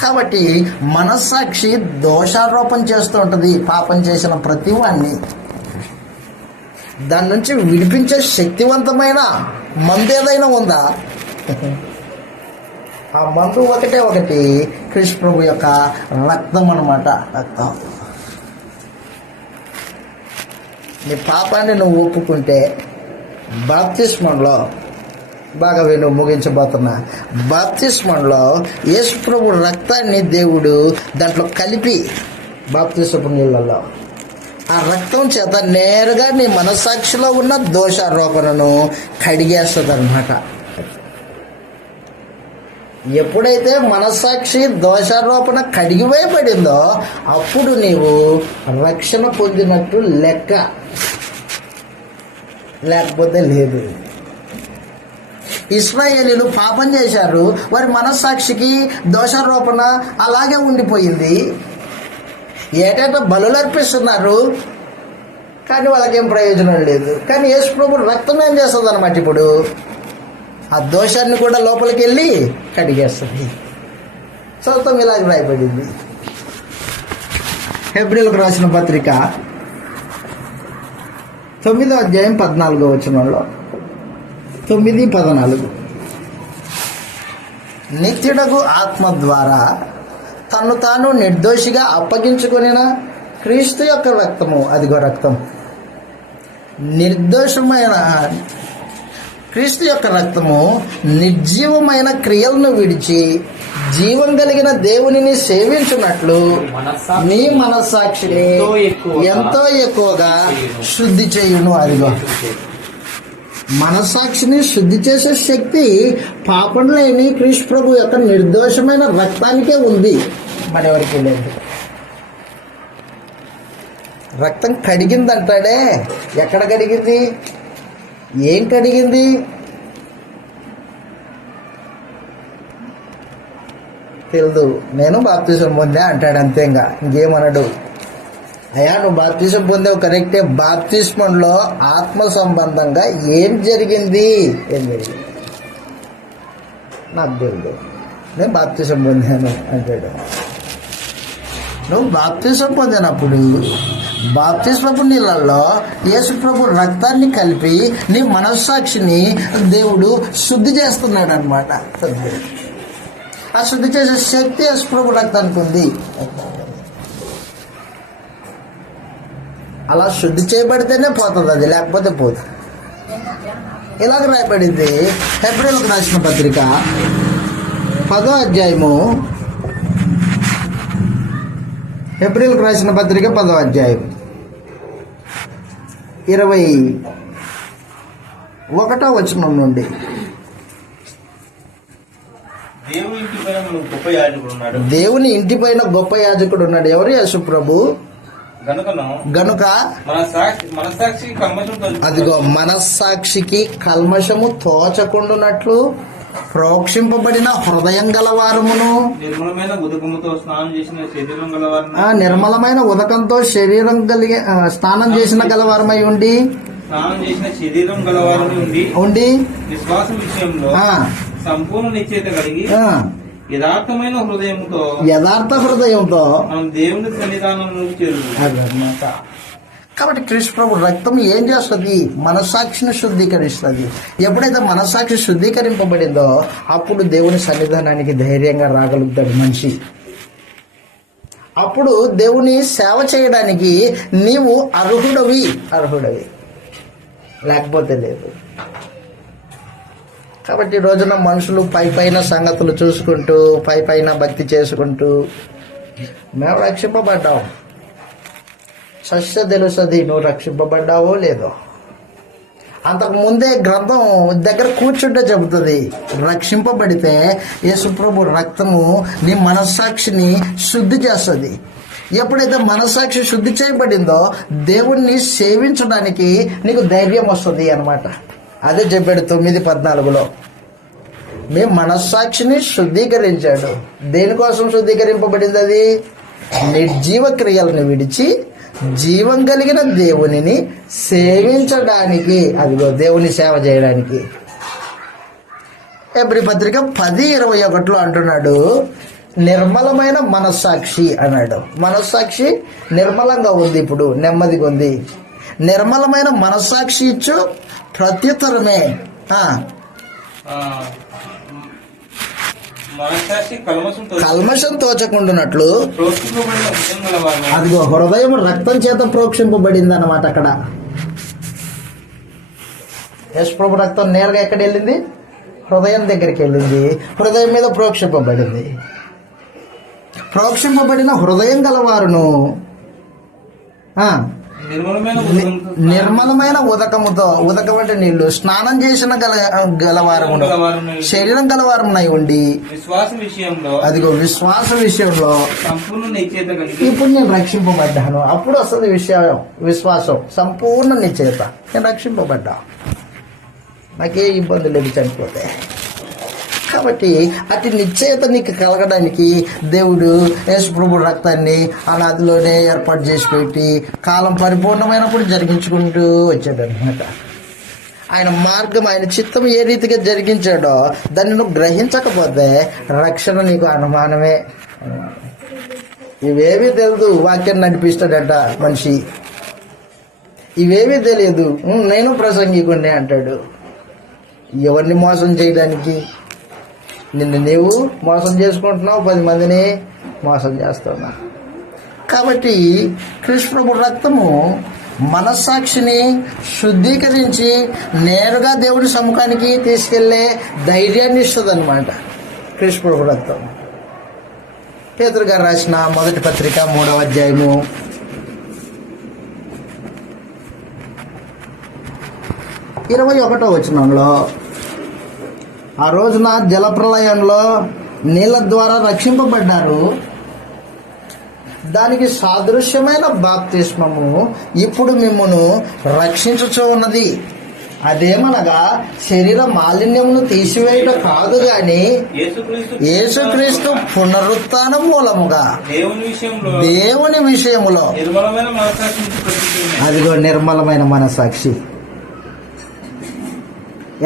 కాబట్టి మనస్సాక్షి దోషారోపణ చేస్తూ ఉంటుంది పాపం చేసిన ప్రతి వాడిని. దాని నుంచి విడిపించే శక్తివంతమైన మందు ఏదైనా ఉందా? ఆ మందు ఒకటి కృష్ణ ప్రభు యొక్క రక్తం అన్నమాట. రక్తం. నీ పాపాన్ని నువ్వు ఒప్పుకుంటే బాప్తిస్మంలో, బాగా విను, ముగించబోతున్నా, బాప్తిస్మంలో యేసు ప్రభు రక్తాన్ని దేవుడు దాంట్లో కలిపి బాప్తిస్మపు నీళ్ళలో ఆ రక్తం చేత నేరుగా నీ మనస్సాక్షిలో ఉన్న దోషారోపణను కడిగేస్తుంది అన్నమాట. ఎప్పుడైతే మనస్సాక్షి దోషారోపణ కడిగివేయబడిందో అప్పుడు నీవు రక్షణ పొందినట్టు లెక్క, లేకపోతే లేదు. ఇశ్రాయేలీయులు పాపం చేశారు, వారి మనస్సాక్షికి దోషారోపణ అలాగే ఉండిపోయింది. ఏటేటా బలులు అర్పిస్తున్నారు, కానీ వాళ్ళకేం ప్రయోజనం లేదు. కానీ యేసు ప్రభు రక్తం ఏం చేస్తుంది అన్నమాట, ఇప్పుడు ఆ దోషాన్ని కూడా లోపలికి వెళ్ళి కడిగేస్తుంది. చదువుతాం, ఇలాగ రాయబడింది. హెబ్రీయులకు రాసిన పత్రిక 9వ అధ్యాయం 14వ వచనంలో 9:14 నిత్యుడగు ఆత్మ ద్వారా తను తాను నిర్దోషిగా అప్పగించుకొనిన క్రీస్తు యొక్క రక్తము, అదిగో రక్తం, నిర్దోషమైన క్రీస్తు యొక్క రక్తము నిర్జీవమైన క్రియలను విడిచి జీవం కలిగిన దేవునిని సేవించున్నట్లు నీ మనస్సాక్షిని ఎంతో ఎక్కువగా శుద్ధి చేయును. అదిగో మనస్సాక్షిని శుద్ధి చేసే శక్తి పాపం లేని కృష్ణ ప్రభు యొక్క నిర్దోషమైన రక్తానికే ఉంది, మరెవరికి లేదు. రక్తం కడిగిందంటాడే, ఎక్కడ కడిగింది? ఏం కడిగింది? తెలియదు. నేను బాప్తిసం పొందా అంటాడు, అంతేగా, ఇంకేమనడు. అయ్యా నువ్వు బాప్తిసం పొందావు కరెక్టే, బాప్తిస్మంలో ఆత్మ సంబంధంగా ఏం జరిగింది నాకు తెలియదు. నేను బాప్తిసం పొందాను అంటాడు. నువ్వు బాప్తిసం పొందినప్పుడు బాప్తిస్మపు నీళ్ళల్లో యేసు ప్రభు రక్తాన్ని కలిపి నీ మనస్సాక్షిని దేవుడు శుద్ధి చేస్తున్నాడు అనమాట. ఆ శుద్ధి చేసే శక్తి యేసు ప్రభు రక్తానికి ఉంది. అలా శుద్ధి చేయబడితేనే పోతుంది, అది లేకపోతే పోతుంది. ఇలాగ రాయబడింది హెబ్రీయులకు రాసిన పత్రిక 10వ అధ్యాయము, హెబ్రీయులకు రాసిన పత్రిక 10వ అధ్యాయం 21వ వచనం నుండి దేవుని ఇంటి పైన గొప్ప యాజకుడు ఉన్నాడు. ఎవరు? యేసు ప్రభు. గనుక అదిగో మనస్సాక్షికి కల్మషము తోచకుండునట్లు ప్రోక్షింపబడిన హృదయం గలవారమును, నిర్మలమైన ఉదకంతో శరీరం కలిగి స్నానం చేసిన గలవారమై ఉండి విశ్వాసం విషయంలో సంపూర్ణ నిశ్చయిత కలిగి యథార్థమైన యథార్థ హృదయంతో మనం దేవుని సన్నిధానంలోకి చేరుకుంటాం. కాబట్టి కృష్ణ ప్రభు రక్తం ఏం చేస్తుంది? మనస్సాక్షిని శుద్ధీకరిస్తుంది. ఎప్పుడైతే మనస్సాక్షి శుద్ధీకరింపబడిందో అప్పుడు దేవుని సన్నిధానానికి ధైర్యంగా రాగలుగుతాడు మనిషి. అప్పుడు దేవుని సేవ చేయడానికి నీవు అర్హుడవి, లేకపోతే లేదు. కాబట్టి ఈ రోజున మనుషులు పైన సంగతులు చూసుకుంటూ పైన భక్తి చేసుకుంటూ మేము రక్షింపబడ్డాం. సస్య తెలుస్తుంది నువ్వు రక్షింపబడ్డావో లేదో. అంతకు ముందే గ్రంథం దగ్గర కూర్చుంటే చెబుతుంది, రక్షింపబడితే యేసుప్రభు రక్తము నీ మనస్సాక్షిని శుద్ధి చేస్తుంది. ఎప్పుడైతే మనస్సాక్షి శుద్ధి చేయబడిందో దేవుణ్ణి సేవించడానికి నీకు ధైర్యం వస్తుంది అన్నమాట. అదే చెప్పాడు 9:14 మీ మనస్సాక్షిని శుద్ధీకరించాడు. దేనికోసం శుద్ధీకరింపబడింది? అది నిర్జీవ క్రియలను విడిచి జీవం కలిగిన దేవునిని సేవించడానికి, అదిగో దేవుని సేవ చేయడానికి. హెబ్రీ పత్రిక 10:21 అంటున్నాడు, నిర్మలమైన మనస్సాక్షి అన్నాడు. మనస్సాక్షి నిర్మలంగా ఉంది, ఇప్పుడు నెమ్మదిగా ఉంది. నిర్మలమైన మనస్సాక్షి ఇచ్చు ప్రత్యుత్తరమే మనస్సాక్షి కల్మషం తోచకుండానట్లు ప్రోక్షింపబడిన హృదయం గలవారు. అదిగో హృదయం రక్తం చేత ప్రోక్షింపబడింది అన్నమాట. అక్కడ యేసుప్రభు రక్తం నేరుగా ఎక్కడ వెళ్ళింది? హృదయం దగ్గరికి వెళ్ళింది. హృదయం మీద ప్రోక్షింపబడింది. ప్రోక్షింపబడిన హృదయం గలవారును నిర్మలమైన ఉదకముతో, ఉదకం అంటే నీళ్లు, స్నానం చేసిన గలవారమును, శరీరం గలవారమునై ఉండి విశ్వాసం విషయంలో, అదిగో విశ్వాస విషయంలో సంపూర్ణ నిశ్చయత కలిగి. ఇప్పుడు నేను రక్షింపబడ్డాను. అప్పుడు వస్తుంది విశ్వాసం, సంపూర్ణ నిశ్చయత. నేను రక్షింపబడ్డా, నాకే ఇబ్బంది లేదు చనిపోతే. కాబట్టి అతి నిశ్చయత నీకు కలగడానికి దేవుడు యేసుప్రభు రక్తాన్ని ఆ నదిలోనే ఏర్పాటు చేసి పెట్టి కాలం పరిపూర్ణమైనప్పుడు జరిగించుకుంటూ వచ్చాడు అనమాట. ఆయన మార్గం, ఆయన చిత్తం ఏ రీతిగా జరిగించాడో దాన్ని నువ్వు గ్రహించకపోతే రక్షణ నీకు అనుమానమే. ఇవేమీ తెలియదు, వాక్యం నడిపిస్తాడట మనిషి. ఇవేమీ తెలియదు, నేను ప్రసంగికుణ్ణి అంటాడు. ఎవరిని మోసం చేయడానికి? నిన్ను నీవు మోసం చేసుకుంటున్నావు, 10 మందిని మోసం చేస్తున్నావు. కాబట్టి కృష్ణుడు రక్తము మనస్సాక్షిని శుద్ధీకరించి నేరుగా దేవుడి సముఖానికి తీసుకెళ్లే ధైర్యాన్ని ఇస్తుంది అనమాట కృష్ణుడు రక్తం. పేతురు గారు రాసిన మొదటి పత్రిక 3వ అధ్యాయము 21వ వచనంలో, ఆ రోజున జలప్రలయంలో నీళ్ళ ద్వారా రక్షింపబడ్డారు. దానికి సాదృశ్యమైన బాప్తిస్మము ఇప్పుడు మిమ్మును రక్షించుచూ ఉన్నది. అదేమనగా శరీర మాలిన్యమును తీసివేయట కాదు గాని యేసుక్రీస్తు పునరుత్థానం మూలముగా దేవుని విషయములో, అదిగో నిర్మలమైన మనసాక్షి.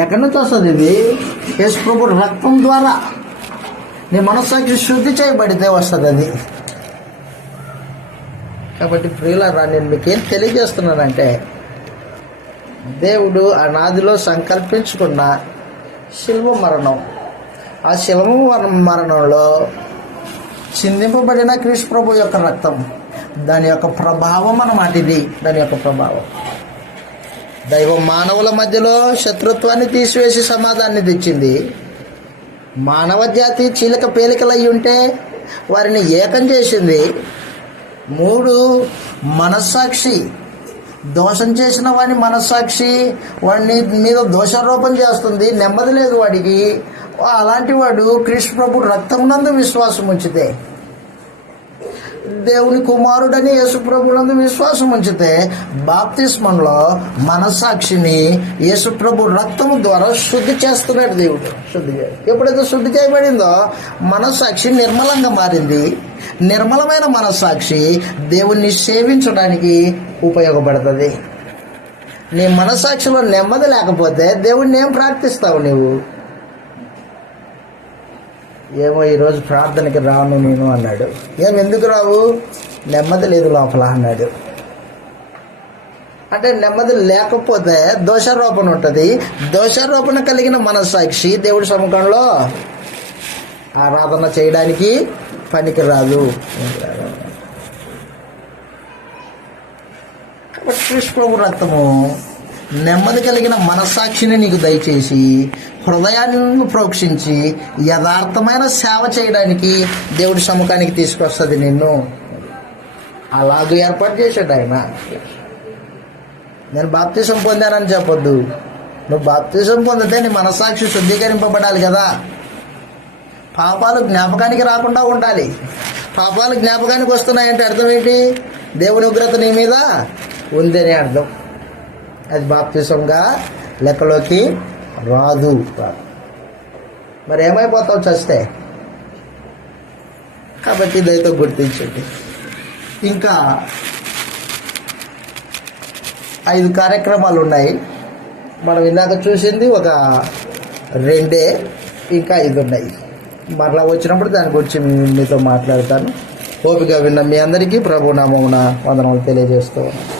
ఎక్కడి నుంచి వస్తుంది ఇది? యేసుప్రభు రక్తం ద్వారా నీ మనస్సాక్షి శుద్ధి చేయబడితే వస్తుంది అది. కాబట్టి ప్రియులారా, నేను మీకేం తెలియజేస్తున్నానంటే, దేవుడు ఆ నాదిలో సంకల్పించుకున్న శిల్వ మరణం, ఆ శిల్వ మరణంలో చిందింపబడిన క్రీస్తు ప్రభు యొక్క రక్తం, దాని యొక్క ప్రభావం అన్నమాట. ఇది దాని యొక్క ప్రభావం. దైవం మానవుల మధ్యలో శత్రుత్వాన్ని తీసివేసి సమాధానాన్ని తెచ్చింది. మానవ జాతి చీలిక పేలికలై ఉంటే వారిని ఏకం చేసింది. 3 మనస్సాక్షి, దోషం చేసిన వాడిని మనస్సాక్షి వాడిని మీద దోషారోపణ చేస్తుంది, నెమ్మది లేదు వాడికి. అలాంటి వాడు క్రీస్తు ప్రభు రక్తమునందు విశ్వాసం ఉంచితే, దేవుని కుమారుడని యేసుప్రభునందు విశ్వాసం ఉంచితే, బాప్తిస్మంలో మనస్సాక్షిని యేసుప్రభు రక్తము ద్వారా శుద్ధి చేస్తున్నాడు దేవుడు. ఎప్పుడైతే శుద్ధి చేయబడిందో మనస్సాక్షి నిర్మలంగా మారింది. నిర్మలమైన మనస్సాక్షి దేవుణ్ణి సేవించడానికి ఉపయోగపడుతుంది. నీ మనస్సాక్షిలో నెమ్మది లేకపోతే దేవుణ్ణి ఏం ప్రార్థిస్తావు నీవు? ఏమో ఈరోజు ప్రార్థనకి రాను నేను అన్నాడు. ఎందుకు రావు? నెమ్మది లేదు లోపల అన్నాడు. అంటే నెమ్మది లేకపోతే దోషారోపణ ఉంటుంది. దోషారోపణ కలిగిన మనస్సాక్షి దేవుడి సముఖంలో ఆరాధన చేయడానికి పనికి రాదు. కృష్ణ రక్తము నెమ్మది కలిగిన మనస్సాక్షిని నీకు దయచేసి హృదయాన్ని ప్రోక్షించి యథార్థమైన సేవ చేయడానికి దేవుడి సముఖానికి తీసుకొస్తుంది నిన్ను. అలాగూ ఏర్పాటు చేశాడు ఆయన. నేను బాప్తిసం పొందానని చెప్పొద్దు. నువ్వు బాప్తిసం పొందితే నీ మనస్సాక్షి శుద్ధీకరింపబడాలి కదా. పాపాలు జ్ఞాపకానికి రాకుండా ఉండాలి. పాపాలు జ్ఞాపకానికి వస్తున్నాయంటే అర్థం ఏంటి? దేవుని ఉగ్రత నీ మీద ఉందని అర్థం. అది బాప్తిసంగా లెక్కలోకి రాదు. మరి ఏమైపోతావు చస్తే? కాబట్టి దయతో గుర్తించండి. ఇంకా 5 కార్యక్రమాలు ఉన్నాయి. మనం ఇందాక చూసింది ఒక 2, ఇంకా 5 ఉన్నాయి. మరలా వచ్చినప్పుడు దాని గురించి మీతో మాట్లాడతాను. ఓపిక విన్న మీ అందరికీ ప్రభు నామమున వందనములు తెలియజేస్తూ ఉన్నాను.